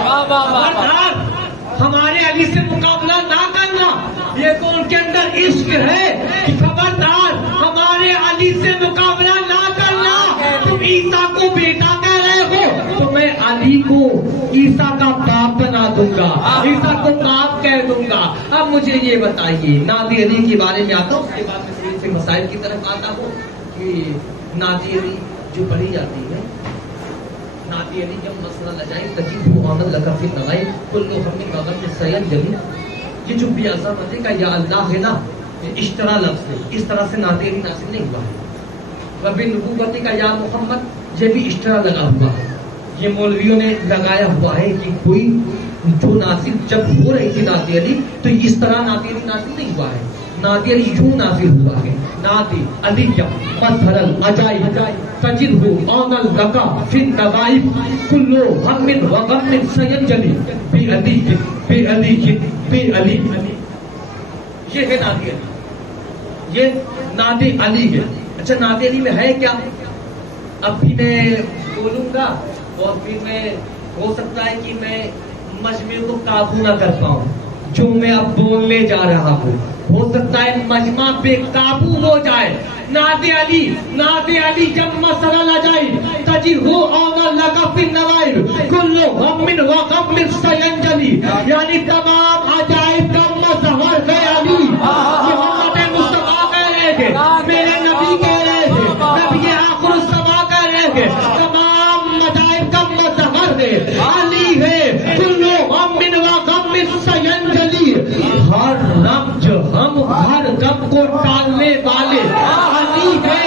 ہمارے علی سے مقابلہ نہ کرنا, یہ تو ان کے اندر عشق ہے کہ خبردار ہمارے علی سے مقابلہ نہ کرنا. تم عیسیٰ کو بیٹا کہہ رہے ہو تو میں علی کو عیسیٰ کا باپ بنا دوں گا, عیسیٰ کو باپ کہہ دوں گا. اب مجھے یہ بتائیے نادی علی کے بارے میں آتا ہوں, اس کے بعد میں سے مسائل کی طرف آتا ہوں کہ نادی علی جو پڑھی جاتی ہے, نادی علی جب مسئلہ لجائی تجیب ہو آمد لگا پھر لگائی کلو ہم نے مغل میں سید جلی. یہ جو بھی عظمت کا یا اللہ ہے نا, اشترا لفظ ہے, اس طرح سے نادی علی ناصر نہیں ہوا ہے. رب نبوتی کا یا محمد یہ بھی اشترا لگا ہوا ہے. یہ مولویوں نے لگایا ہوا ہے کہ کوئی جو ناصر جب ہو رہی تھی نادی علی تو اس طرح نادی علی ناصر نہیں ہوا ہے. نادی علی یوں ناصر ہوا ہے. نادی علی مظہر عجائب تجد ہو آنل لگا فی نوائب کلو ہم من وغم من سینجلی بے علی بے علی بے علی. یہ ہے نادی علی, یہ نادی علی ہے. اچھا نادی علی میں ہے کیا, اب بھی میں بولوں گا اور پھر میں ہو سکتا ہے کہ میں مجمع کو قابو نہ کر پاؤں جو میں اب بولنے جا رہا ہوں. ہو سکتا ہے مجمع بے قابو ہو جائے. نادی علی جب مسئلہ نہ جائے تجی ہو آنا لگا پھر نوائب کلو غم من وغم من سینجلی, یعنی تمام عجائب کا مظہر ہے علی. محمد مصطفیٰ کہہ رہے تھے, میرے نبی کہہ رہے تھے, نبی آخر السما کہہ رہے تھے, تمام عجائب کا مظہر ہے علی ہے. کلو غم من وغم من سینجلی, ہر رمج ہم ہر غم کو ٹالنے والے علی ہے.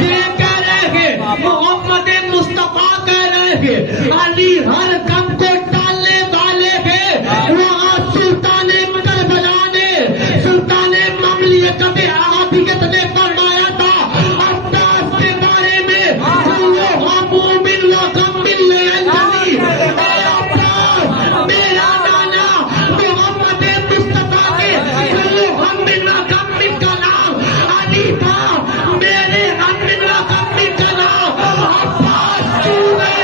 یہ کہہ رہے ہیں محمد مصطفیٰ کہہ رہے ہیں علی ہر غم کو ٹالنے والے ہیں. وہاں سلطان کربلا نے سلطان مملکت عربیت نے فرمایا تھا عباس کے بارے میں وہ مومن و غم لینجلی. اے عباس میرا نانا محمد مصطفیٰ کے ہم و غم کا نام علی تھا, میرے ہم و غم کا نام عباس کیوں ہے.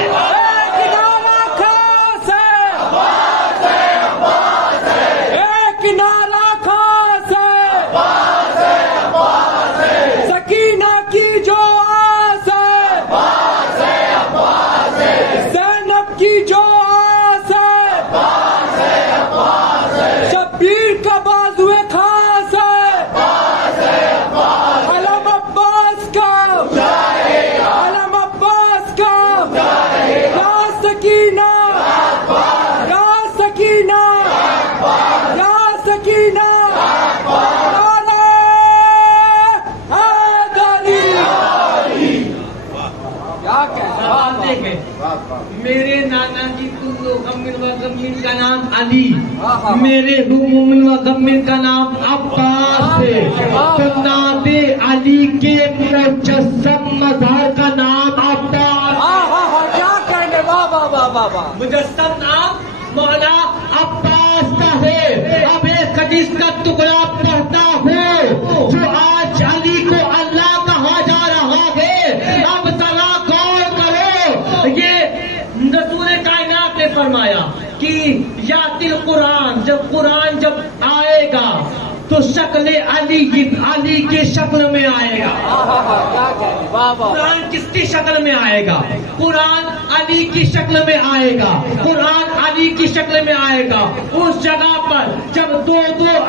سکینہ کی جو آس ہے, زینب کی جو آس ہے, شبیر کا بازو خاص ہے, علم عباس کا, علم عباس کا, یا سکینہ, یا سکینہ, یا سکینہ, میرے نانا جی کلو غم و غم کا نام علی, میرے مومن و غم کا نام عباس ہے. تو نادے علی کے مجسم مظہر کا نام عباس. کیا کہنے, مجسم نام مولا عباس کا ہے. اب ایک حدیث کا ٹکڑا پڑھتا ہوں قرآن جب آئے گا تو شکل علی کی شکل میں آئے گا. قرآن کس کی شکل میں آئے گا؟ قرآن علی کی شکل میں آئے گا. قرآن علی کی شکل میں آئے گا. اس جگہ پر جب دو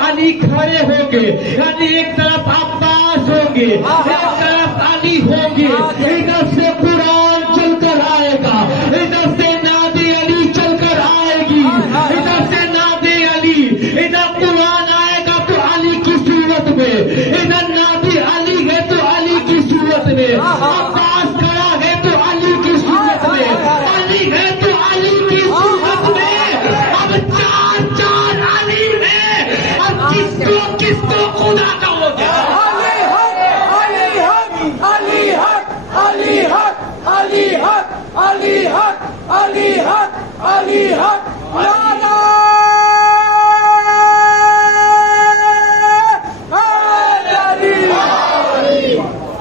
علی کھڑے ہوں گے، یعنی ایک طرف عباس ہوں گے، ایک طرف علی ہوں گے، ادھر سے قرآن چل کر آئے گا، ادھر سے نادی علی چل کر آئے گی، ادھر سے نادی علی، ادھر قرآن آئے گا تو علی کی صورت میں، ادھر نادی علی ہے تو علی کی صورت میں، عباس کھڑا ہے تو علی کی صورت میں، علی ہے تو علی کی صورت میں. اب چار علی ہے. اب کس کو خدا کہو گے؟ علی حق علی حق علی حق علی حق علی حق علی حق علی حق علی حق لالا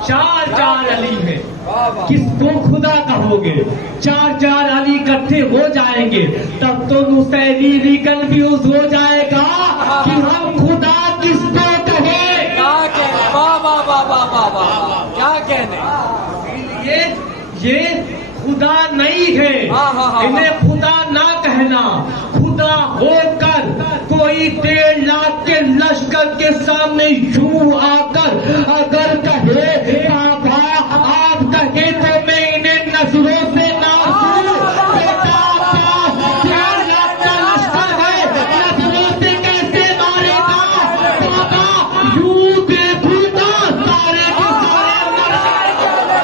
چار علی ہے. کس کو خدا کہو گے؟ چار علی اکٹھے ہو جائیں گے تب تو نصیری کنفیوز ہو جائے گا کہ ہم خدا کس کو کہیں. کیا کہنے؟ یہ خدا نہیں ہے، انہیں خدا نہ کہنا. خدا ہو کر کوئی 1.5 لاکھ کے لشکر کے سامنے یوں آ کر اگر کہے بابا آپ کہے تو میں انہیں نظروں سے نہ بیٹا 1.5 لاکھ کا لشکر ہے، نظروں سے کیسے مارے گا؟ بابا یوں دیکھوں گا سارے کے سارے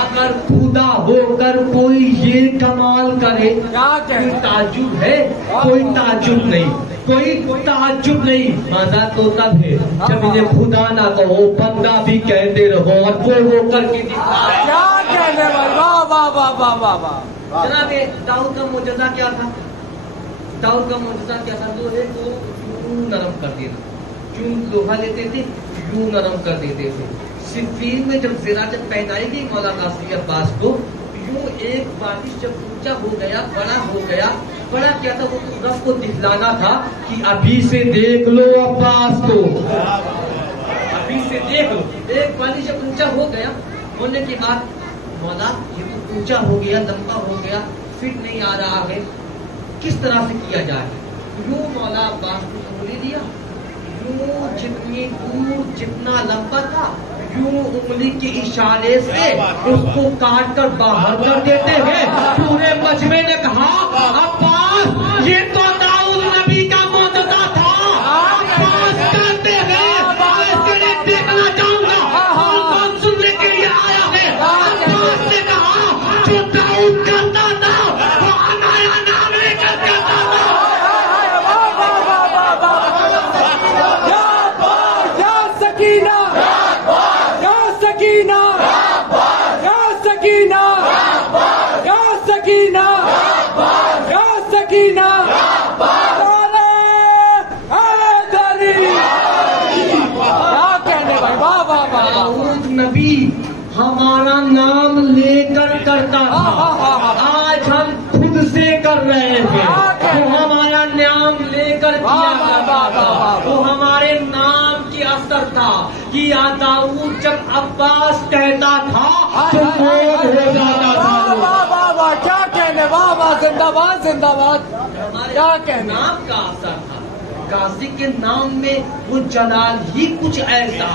اگر خدا ہو کر کوئی یہ کمال کرے کوئی تعجب ہے؟ کوئی تعجب نہیں، کوئی تعجب نہیں. مزہ تو تب ہے جب انہیں خدا نہ کہو، بندہ بھی کہتے رہو اور وہ کر کے دکھائے. جناب داؤد کا معجزہ کیا تھا؟ داؤد کا معجزہ کیا تھا؟ لوہے کو یوں نرم کر دینا، چون لوہا لیتے تھے یوں نرم کر دیتے تھے. صفین میں جب زراعت پہنائی گئی مولا قاسم عباس کو، یوں ایک بارش جب اونچا ہو گیا، بڑا ہو گیا، بڑا کیا تھا وہ رب کو دکھلانا تھا کہ ابھی سے دیکھ لو عباس کو، ابھی سے دیکھ لو. ایک بارش جب اونچا ہو گیا ہونے کے بعد مولا یہ تو اونچا ہو گیا، لمبا ہو گیا، فٹ نہیں آ رہا ہے، کس طرح سے کیا جائے؟ یوں مولا عباس کو انگلی دیا، یوں جتنی دور جتنا لمبا تھا یوں انگلی کے اشارے سے اس کو کاٹ کر باہر کر دیتے ہیں. پورے مجمع نے کہا عباس یہ تو داؤد نبی کا معجزہ تھا. عباس کہتے ہیں میں دیکھنا چاہوں گا کون سننے کے لیے آیا ہے. عباس نے کہا جو داؤد کرتا تھا وہ انایا نام لے کر کرتا تھا. سکینہ داؤد نبی ہمارا نام لے کر کرتا تھا، آج ہم خود سے کر رہے ہیں. وہ ہمارا نام لے کر کیا کرتا تھا، وہ ہمارے نام کی اثر تھا کہ یا داؤد جب عباس کہتا تھا تو موت ہو جاتا تھا. کیا کہنے؟ زندہ باد زندہ باد. کیا کہنے؟ نام کا اثر تھا. غازی کے نام میں وہ جلال ہی کچھ ایسا،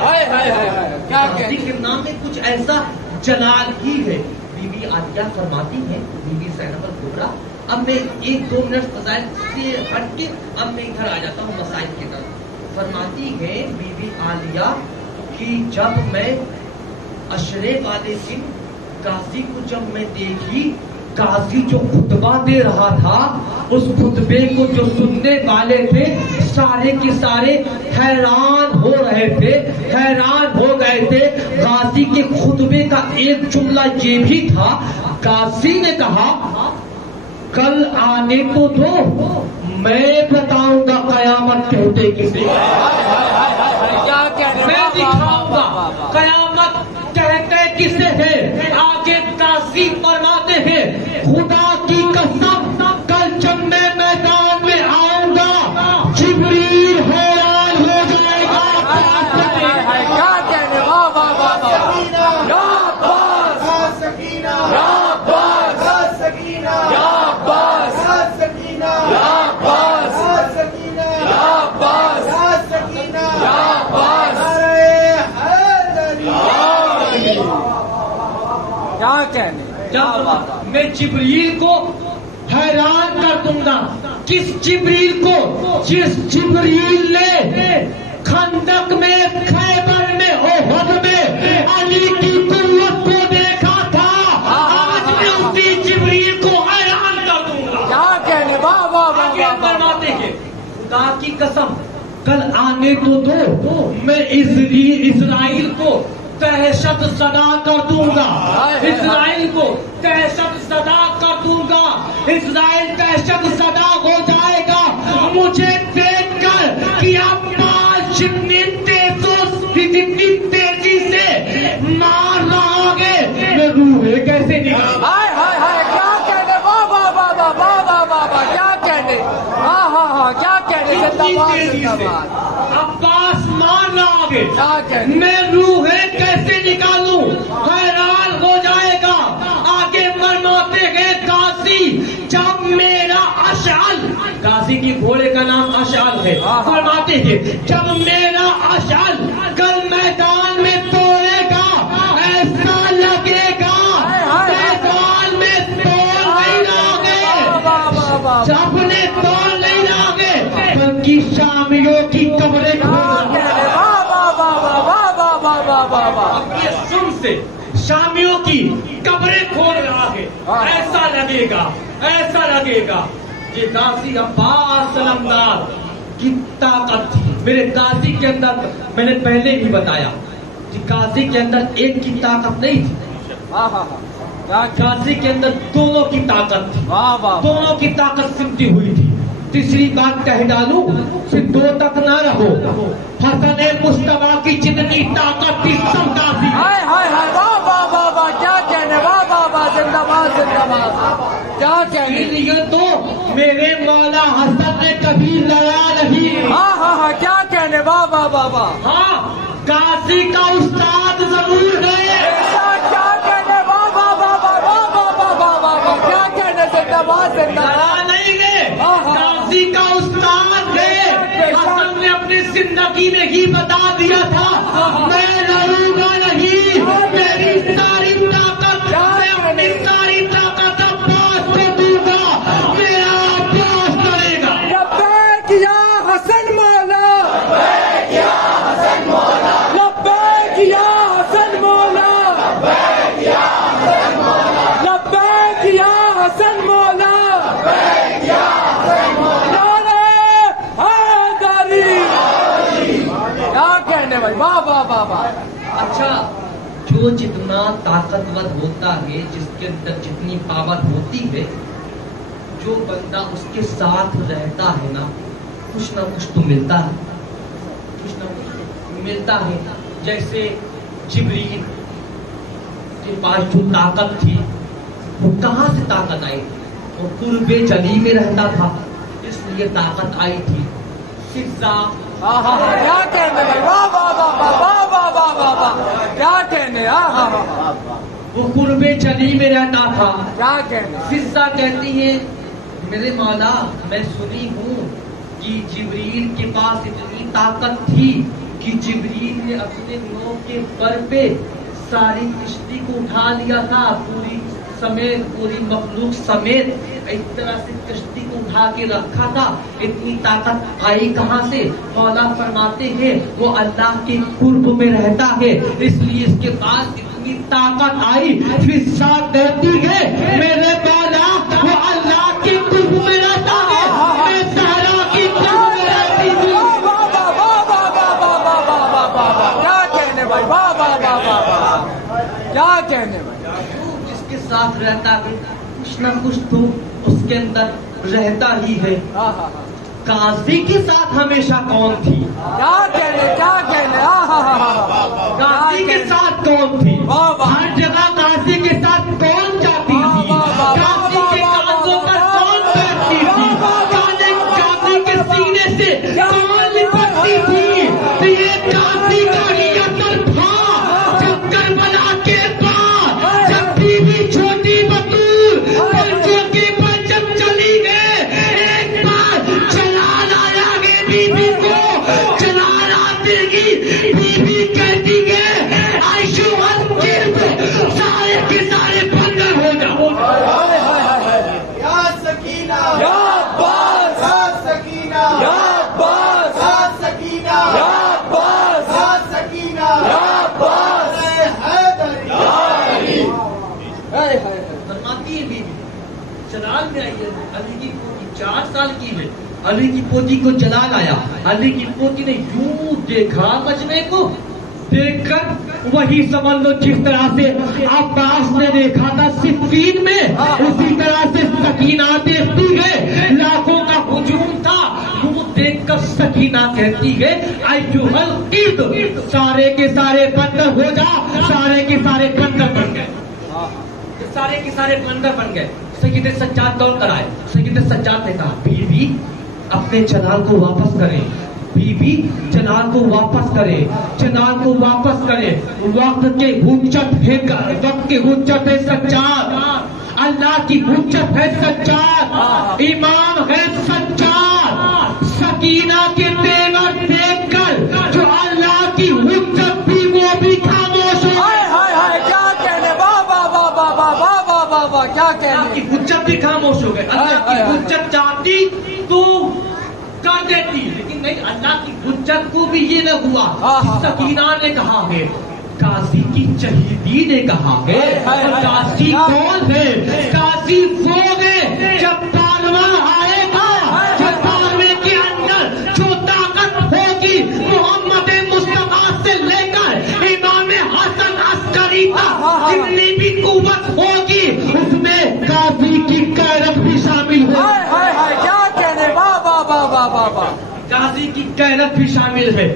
غازی کے نام میں کچھ ایسا جلال ہی ہے. بی بی عالیہ فرماتی ہیں، بی بی زینب الکبریٰ. اب میں 1-2 منٹ فضائل سے ہٹ کے اب میں ادھر آ جاتا ہوں مسائل کی طرف. فرماتی ہیں بی بی عالیہ کہ جب میں عشرے والے دن غازی کو جب میں دیکھی، غازی جو خطبہ دے رہا تھا اس خطبے کو جو سننے والے تھے سارے کے سارے حیران ہو رہے تھے، حیران ہو گئے تھے. غازی کے خطبے کا ایک جملہ یہ بھی تھا، غازی نے کہا کل آنے تو دو میں بتاؤں گا قیامت کہتے کسے، میں دکھاؤں گا قیامت کہتے کسے ہے. آگے جب میں جبریل کو حیران کر دوں گا. کس جبریل کو؟ جس جبریل نے خندق میں، خیبر میں، احد میں علی کی قوت کو دیکھا تھا، آج میں اسی جبریل کو حیران کر دوں گا. کیا کہنے، واہ واہ واہ واہ. فرماتے ہیں خدا کی قسم کل آنے تو دو، میں اسرائیل کو دہشت زدہ کر دوں گا. اسرائیل کو دہشت زدہ کر دوں گا. اسرائیل دہشت زدہ ہو جائے گا مجھے دیکھ کر کہ عباس جتنی تیزی سے مار رہا ہے. میں روحے کیسے نکال. ہائے ہائے ہائے، کیا کہنے، واہ واہ واہ واہ واہ واہ واہ واہ. کیا کہنے، ہاں ہاں ہاں، کیا کہنے. زندہ باد زندہ باد. عباس مار رہا ہے، کیا کہنے. میں روحیں کیسے نکالوں. حیران ہو جائے گا. آگے فرماتے ہیں قاضی جب میرا اشعل، قاضی کی گھوڑے کا نام اشعل ہے، فرماتے ہیں جب میرا اشعل کل میدان میں توڑے گا ایسا لگے گا میدان میں توڑ نہیں لاگے، جب نے توڑ نہیں لاگے بلکہ شامیوں کی قبریں سن سے شامیوں کی قبریں کھول رہا ہے. ایسا لگے گا، ایسا لگے گا. یہ غازی عباس سلمدار کی طاقت تھی. میرے غازی کے اندر، میں نے پہلے بھی بتایا کہ غازی کے اندر ایک کی طاقت نہیں تھی، غازی کے اندر دونوں کی طاقت تھی. دونوں کی طاقت سمتی ہوئی تھی. تیسری بات کہہ ڈالوں، صرف دو تک نہ رہو. حسن مصطفیٰ کی جتنی طاقت تھی سب غازی. ہائے ہائے ہائے، واہ واہ واہ واہ. کیا کہنے، واہ واہ واہ. زندہ باد زندہ باد. کیا کہنے. یہ تو میرے مولا حسن نے کبھی لڑا نہیں. ہاں ہاں ہاں، کیا کہنے، واہ واہ واہ واہ. ہاں غازی کا استاد ضرور ہے. کیا کہنے، واہ واہ واہ واہ واہ واہ واہ واہ واہ. کیا کہنے. زندہ باد زندہ باد. لڑا نہیں ہے، غازی کا استاد ہے. حسن نے اپنی زندگی میں ہی بتا دیا تھا میں لڑوں گا نہیں. میری ساری طاقت، میں اپنی ساری طاقت عباس کو دوں گا. میرا عباس لڑے گا. لبیک یا حسن مولا، لبیک یا حسن مولا، لبیک یا حسن مولا، لبیک یا حسن مولا، لبیک یا حسن مولا، لبیک یا حسن مولا. کیا کہنے بھائی، واہ واہ واہ واہ. اچھا، جو جتنا طاقتور ہوتا ہے، جس کے اندر جتنی پاور ہوتی ہے، جو بندہ اس کے ساتھ رہتا ہے نا، کچھ نہ کچھ تو ملتا ہے، کچھ نہ کچھ ملتا ہے. جیسے جبریل کے پاس جو طاقت تھی وہ کہاں سے طاقت آئی تھی؟ وہ قرب جلی میں رہتا تھا، اس لیے طاقت آئی تھی. کیا کہنے بھائی، واہ واہ واہ واہ واہ واہ واہ واہ. کیا کہنے. وہ قرب جلی میں رہتا تھا. کیا کہنے. فضا کہتی ہے میرے مولا میں سنی ہوں کہ جبریل کے پاس اتنی طاقت تھی کہ جبریل نے اپنے نو کے پر پہ ساری کشتی کو اٹھا لیا تھا، پوری سمیت، پوری مخلوق سمیت اس طرح سے کشتی کو اٹھا کے رکھا تھا. اتنی طاقت آئی کہاں سے؟ مولا فرماتے ہیں وہ اللہ کے قرب میں رہتا ہے، اس لیے اس کے پاس اتنی طاقت آئی. پھر ساتھ دیتی ہے میرے مولا وہ اللہ کے قرب میں رہتا ہے، میں زہرا کی قرب میں رہتی ہوں. کیا کہنے بھائی، واہ واہ واہ واہ. کیا کہنے بھائی. جس کے ساتھ رہتا ہے کچھ نہ کچھ تو اس کے اندر رہتا ہی ہے. قاضی کے ساتھ ہمیشہ کون تھی؟ کیا کہنے. کیا کہنے. قاضی کے ساتھ کون تھی؟ ہر جگہ قاضی کے ساتھ کون جاتی تھی؟ قاضی کے کاندھوں پر کون بیٹھتی تھی؟ قاضی کے سینے سے کون لپٹتی تھی؟ تو یہ قاضی کا ہی اثر تھا. جب کربلا کے بعد جب بیوی چھوٹی بطور پنجوں کے پر جب چلی گئے، ایک بار جلال آیا ہے بیوی کو. جلال آتے ہی بیوی کہتی ہے عائشہ سارے کے سارے بندر ہو جاؤ. علی کی پوتی کو جلا لایا. علی کی پوتی نے یوں دیکھا مجمع کو، دیکھ کر وہی سمجھ لو جس طرح سے عباس نے دیکھا تھا صفین میں، اسی طرح سے سکینہ دیکھتی ہے. لاکھوں کا ہجوم تھا، وہ دیکھ کر سکینہ کہتی ہے ایھا القرد، سارے کے سارے بندر ہو جا. سارے کے سارے بندر بن گئے، سارے کے سارے بندر بن گئے. سید سجاد دوڑ کر آئے. سید سجاد نے کہا بی بی اپنے جلال کو واپس کریں، بی بی جلال کو واپس کرے، جلال کو واپس کرے. وقت کے حجت ہے، وقت کے حجت ہے سجاد، اللہ کی حجت ہے سجاد، امام ہے سجاد. سکینہ کے تیور دیکھ کر جو اللہ کی حجت بھی وہ بھی خاموش ہو گئے. کیا کہنے، واہ واہ واہ واہ واہ واہ واہ واہ واہ، کیا اللہ کی کہنے. حجت بھی خاموش ہو گئے. اللہ کی حجت چاہتی تو کر دیتی، لیکن نہیں، اللہ کی حجت کو بھی یہ نہ ہوا. سکینہ نے کہا ہے، قاضی کی شہیدی نے کہا ہے. قاضی کون ہے؟ قاضی وہ ہے جب پالواں آئے گا، جب پالوے کے اندر جو طاقت ہوگی محمد مصطفیٰ سے لے کر امام حسن عسکری کا جتنی بھی قوت ہوگی اس میں قاضی کی غیرت بھی شامل ہے. کیا کہنے، واہ واہ واہ واہ واہ واہ. قاضی کی غیرت بھی شامل ہے.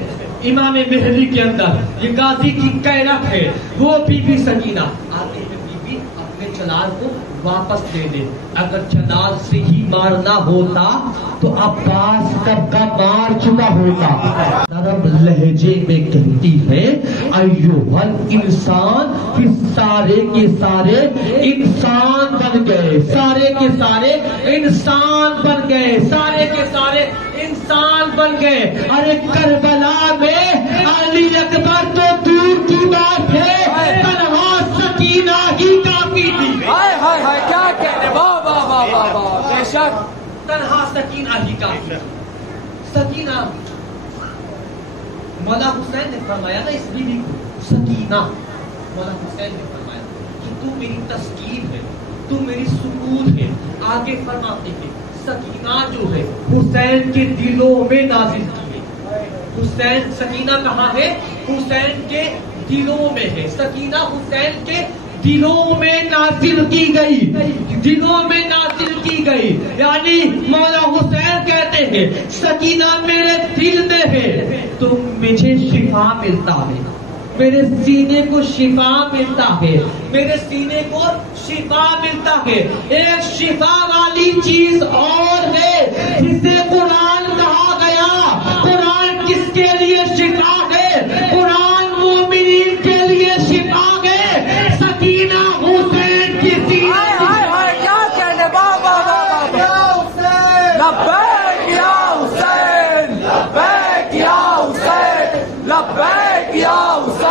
امام مہدی کے اندر یہ قاضی کی غیرت ہے. وہ بی بی سکینہ آتے ہیں، بی بی اپنے جلال کو واپس دے دے. اگر جلال سے ہی مارنا ہوتا تو عباس کب کا مار چکا ہوتا. نرم لہجے میں کہتی ہے ایھا الانسان، پھر سارے کے سارے انسان بن گئے، سارے کے سارے انسان بن گئے، سارے کے سارے انسان بن گئے. ارے کربلا میں علی اکبر تو دور کی بات ہے، تنہا سکینہ ہی کافی تھی. کیا کہنے، واہ واہ واہ واہ واہ. بے شک تنہا سکینہ ہی کافی. سکینہ مولا حسین نے فرمایا نا اس بیوی کو سکینہ، مولا حسین نے فرمایا کہ تو میری تسکین ہے، تو میری سکون ہے. آگے فرماتے ہیں سکینہ جو ہے حسین کے دلوں میں نازل کی ہے. حسین، سکینہ کہاں ہے؟ حسین کے دلوں میں ہے. سکینہ حسین کے دلوں میں نازل کی گئی، دلوں میں نازل کی گئی. یعنی مولا حسین کہتے ہیں سکینہ میرے دل میں ہے تو مجھے شفا ملتا ہے، میرے سینے کو شفا ملتا ہے، میرے سینے کو شفا ملتا ہے. ایک شفا والی چیز اور ہے جسے قرآن کہا گیا. قرآن کس کے لیے شفا ہے؟ قرآن مومنین کے لیے شفا ہے. سکینہ حسین کی سینے کیا کہنے، واہ واہ واہ واہ. لبیک یا حسین، لبیک یا حسین، لبیک یا حسین.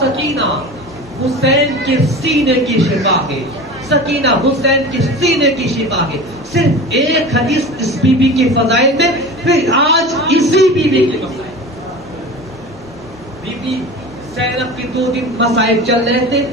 سکینہ حسین کے سینے کی شفا ہے، سکینہ حسین کے سینے کی شفا ہے. صرف ایک حدیث اس بی بی کے فضائل میں، پھر آج اسی بی بی کے مسائل. بی بی زینب کے 2 دن مسائل چل رہے تھے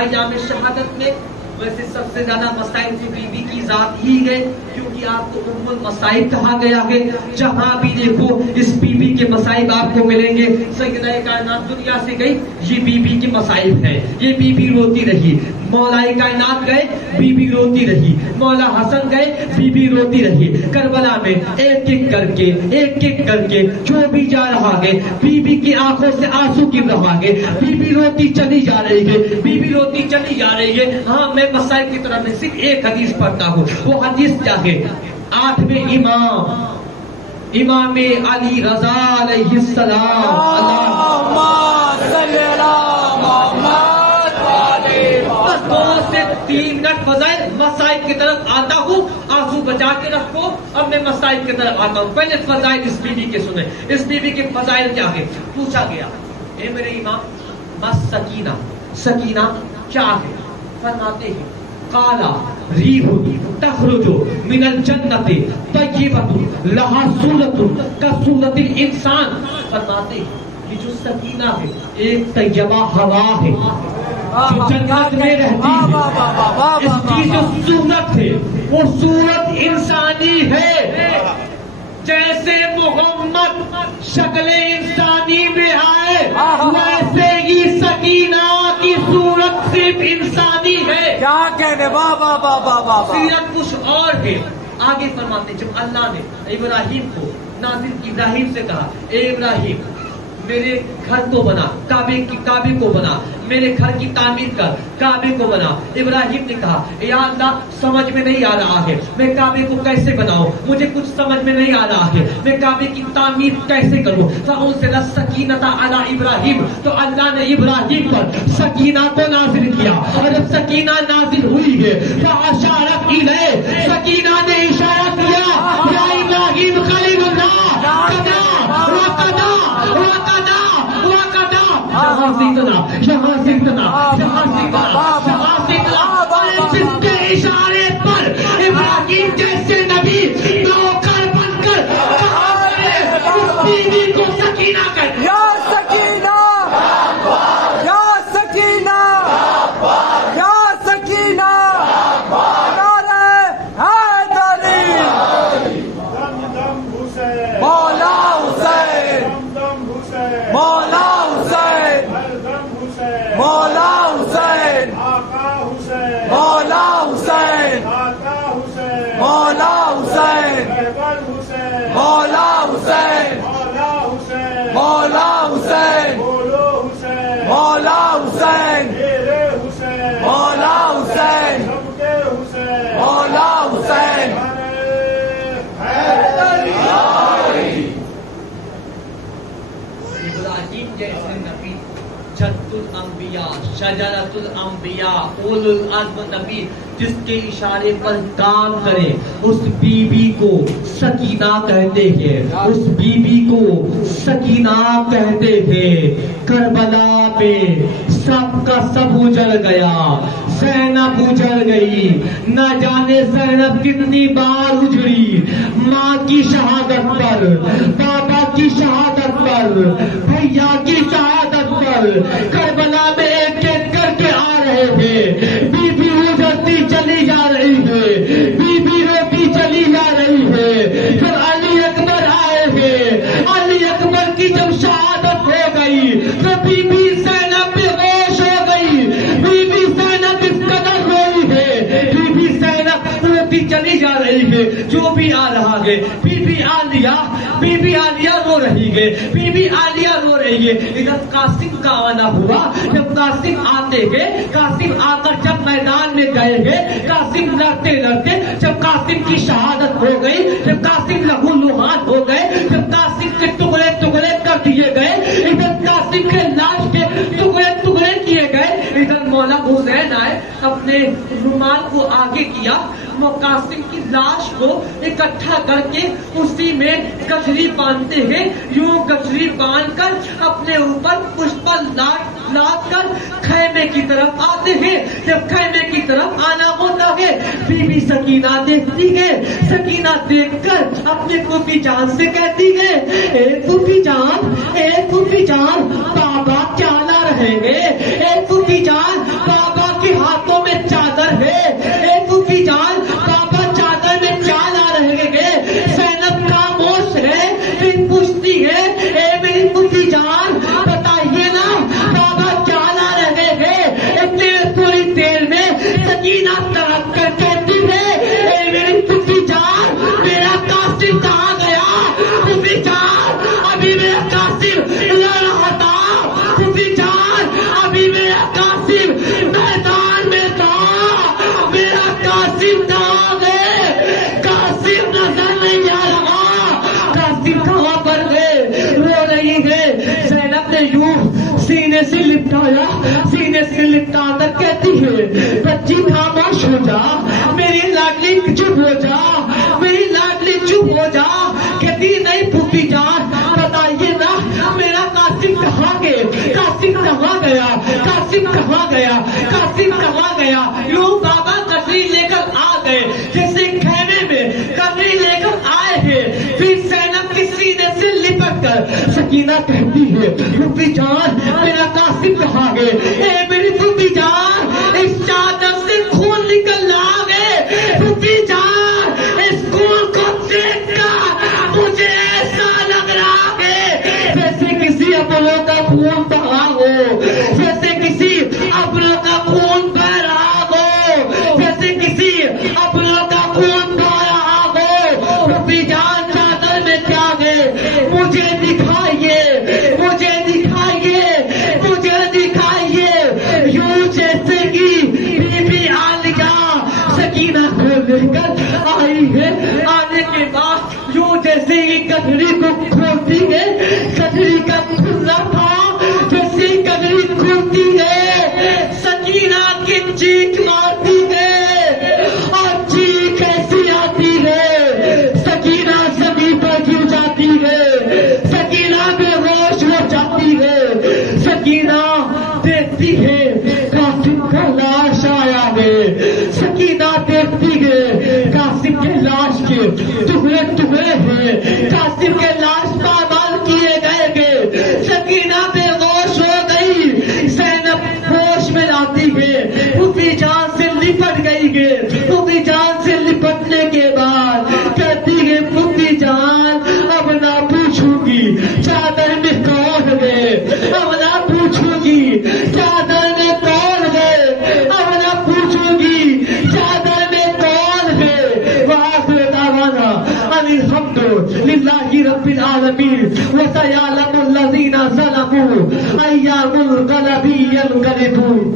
ایام شہادت میں. ویسے سب سے زیادہ مسائل سے بی بی کی ذات ہی گئے کیونکہ آپ کو ام المصائب کہا گیا ہے. جہاں بھی دیکھو اس بی بی کے مسائب آپ کو ملیں گے. سیدہ کائنات دنیا سے گئی، یہ بی بی کے مسائب ہے، یہ بی بی روتی رہی. مولا کائنات گئے، بی بی روتی رہی. مولا حسن گئے، بی بی روتی رہی. کربلا میں ایک ایک کر کے، ایک ایک کر کے جو بھی جا رہا ہے بی بی کی آنکھوں سے آنسو گر رہا ہے. بی بی روتی چلی جا رہی ہے، بی بی روتی چلی جا رہی ہے. ہاں میں مسائل کی طرف میں صرف ایک حدیث پڑھتا ہوں. وہ حدیث کیا ہے؟ 8ویں امام علی رضا علیہ السلام، بس 2 سے 3 منٹ فضائل مسائل کی طرف آتا ہوں. آنسو بچا کے رکھو، اب میں مسائل کی طرف آتا ہوں. پہلے فضائل اس بی بی کے سنیں. اس بی بی کے فضائل کیا ہے؟ پوچھا گیا اے میرے امام بس سکینہ، سکینہ کیا ہے؟ فرماتے ہیں قالا ریح تخرج من الجنت طیبۃ لها صورت کصورت الانسان. فرماتے ہیں کہ جو سکینہ ہے ایک طیبہ ہوا ہے جو جنت میں رہتی ہے، اس کی جو صورت ہے وہ صورت انسانی ہے، جیسے محمد شکل انسانی میں آئے ویسے ہی سکینہ کی صورت صرف انسانی ہے. کیا کہنے، واہ واہ واہ واہ واہ. سیرت کچھ اور ہے. آگے فرماتے جب اللہ نے ابراہیم کو نازل ابراہیم سے کہا، اے ابراہیم میرے گھر کو بنا، کعبے کو بنا، میرے گھر کی تعمیر کر، کعبے کو بنا. ابراہیم نے کہا یا اللہ سمجھ میں نہیں آ رہا ہے میں کعبے کو کیسے بناؤں، مجھے کچھ سمجھ میں نہیں آ رہا ہے میں کعبے کی تعمیر کیسے کروں. فأنزل السکینۃ علی ابراہیم، تو اللہ نے ابراہیم پر سکینہ کو نازل کیا، اور جب سکینہ نازل ہوئی ہے فأشارت الیہ، سکینہ نے اشارہ کیا یا ابراہیم خلیل اللہ قدا وقدا وقدا وقدا. یہاں سیدنا جس کے اشارے پر ابراہیم جیسے نبی نوکر بن کر اس بیوی کو سکینہ کہتے ہیں. یا سکینہ، یا سکینہ، یا سکینہ، نعرہ حیدری، دم دم حسین، مولا حسین، دم دم حسین، مولا حسین، ہر دم حسین، مولا حسین، آقا حسین، مولا حسین، آقا حسین، مولا حسین، رہبر حسین، مولا حسین، مولا حسین، مولا حسین، بولو حسین، مولا حسین، میرے حسین، مولا حسین، سب کے حسین، مولا حسین. ابراہیم جیسے نبی، جد الانبیاء، شجرۃ الانبیاء، اولو العزم نبی جس کے اشارے پر کام کرے اس بی بی کو سکینہ کہتے ہیں، اس بی بی کو سکینہ کہتے ہیں. کربلا میں سب کا سب اجڑ گیا، زینب اجڑ گئی، نہ جانے زینب کتنی بار اجڑی، ماں کی شہادت پر، بابا کی شہادت پر، بھیا کی شہادت پر. کربلا میں ایک ایک کر کے آ رہے ہیں، بی بی اجڑتی چلی جا رہی ہے، بی بی روتی چلی جا رہی ہے. پھر علی اکبر آئے ہیں، علی اکبر کی جب شہادت ہو گئی تو بی بی زینب بے ہوش ہو گئی، بی بی زینب اس قدر روئی ہے، بی بی زینب روتی چلی جا رہی ہے. جو بھی آ رہا ہے بی بی عالیہ رو رہی ہے، بی بی عالیہ رو رہی ہے. ادھر قاسم کا آنا ہوا، جب قاسم آتے ہیں، قاسم آ کر جب میدان میں گئے ہیں، قاسم لڑتے لڑتے جب قاسم کی شہادت ہو گئی، جب قاسم لہو لہان ہو گئے، جب قاسم کے ٹکڑے ٹکڑے کر دیے گئے، ادھر قاسم کے لاش کے ٹکڑے ٹکڑے کیے گئے. ادھر مولا حسین آئے، اپنے رومال کو آگے کیا، قاسم کی لاش کو اکٹھا کر کے اسی میں گٹھری باندھتے ہیں، یوں گٹھری باندھ کر اپنے اوپر پشپ لاد کر خیمے کی طرف آتے ہیں. جب خیمے کی طرف آنا ہوتا ہے بی بی سکینہ دیکھتی ہے، سکینہ دیکھ کر اپنے پھوپھی جان سے کہتی ہے اے پھوپھی جان، اے پھوپھی جان بابا کیا لا رہیں گے، اے پھوپھی جان بابا کے ہاتھوں میں چادر ہے، اے پھوپھی جان بابا چادر میں کیا لا رہیں گے. زینب خاموش ہے، پھر پوچھتی ہے اے میری پھوپھی جان بتائیے نا بابا کیا لا رہے ہیں. اتنے تھوڑی دیر میں سکینہ تڑپ کر کہتی ہے اے میری پھوپھی جان میرا قاسم کہاں گیا، پھوپھی جان ابھی میرا قاسم لڑ رہا تھا، پھوپھی جان ابھی میرا قاسم میدان میں تھا، میرا قاسم کہاں گئے، قاسم نظر نہیں آ رہا، قاسم کہاں پر گئے. رو رہی ہے. زینب نے یوں سینے سے لپٹایا، سینے سے لپٹا کر کہتی ہے بچی خاموش ہو جا، میری لاڈلی چپ ہو جا، میری لاڈلی چپ ہو جا. کہتی نہیں پھوپھی جان بتائیے نا میرا قاسم کہاں گئے، قاسم کہاں گیا، قاسم کہاں گیا، قاسم کہاں گیا. یوں بابا کٹری لے کر آ گئے، جیسے خیمے میں کٹری لے کر آئے ہیں. پھر زینب کے سینے سے لپٹ کر سکینہ کہتی ہے. پھوپھی جان میرا قاسم کہاں گئے؟ اے میری پھوپھی جان اس چادر سے خون نکل رہا ہے. پھوپھی جان اس خون کو دیکھ کر مجھے ایسا لگ رہا ہے جیسے کسی اپنوں کا خون بہا ہو، جیسے کسی اپنوں کا خون بہ رہا ہو، جیسے کسی اپنوں کا خون بہ رہا ہو. پھوپھی جان چادر میں کیا گئے؟ مجھے دکھائیے، مجھے دکھائیے، مجھے دکھائیے. یوں جیسے کہ بی بی عالیہ سکینہ کو لے کر آئی ہے، آنے کے بعد یوں جیسے ہی کٹڑی کو کھولتی ہے، کٹڑی کا کھلنا تھا، جیسے کٹڑی کھلتی ہے سکینہ کی چیخ مارتی ہے، اور چیخ ایسی آتی ہے سکینہ زمین پر گر جاتی ہے، سکینہ بے ہوش ہو جاتی ہے. سکینہ دیکھتی ہے قاسم کا لاش آیا ہے، سکینہ دیکھتی ہے قاسم کے لاش کے ٹکڑے ٹکڑے ہیں، قاسم کے لاش پامال کیے گئے گے. سکینہ بے ہوش ہو گئی. زینب ہوش میں لاتی ہے، پھوپھی جان سے لپٹ گئی ہے. پھوپھی جان سے لپٹنے کے بعد کہتی ہے پھوپھی جان اب نہ پوچھوں گی چادر میں کون ہے، اب نہ پوچھوں گی چادر میں کون ہے، اب نہ پوچھوں گی چادر میں کون ہے. وآخر دعوانا ان الحمد للہ رب العالمین. وسيعلم الذين ظلموا أي منقلب ينقلبون.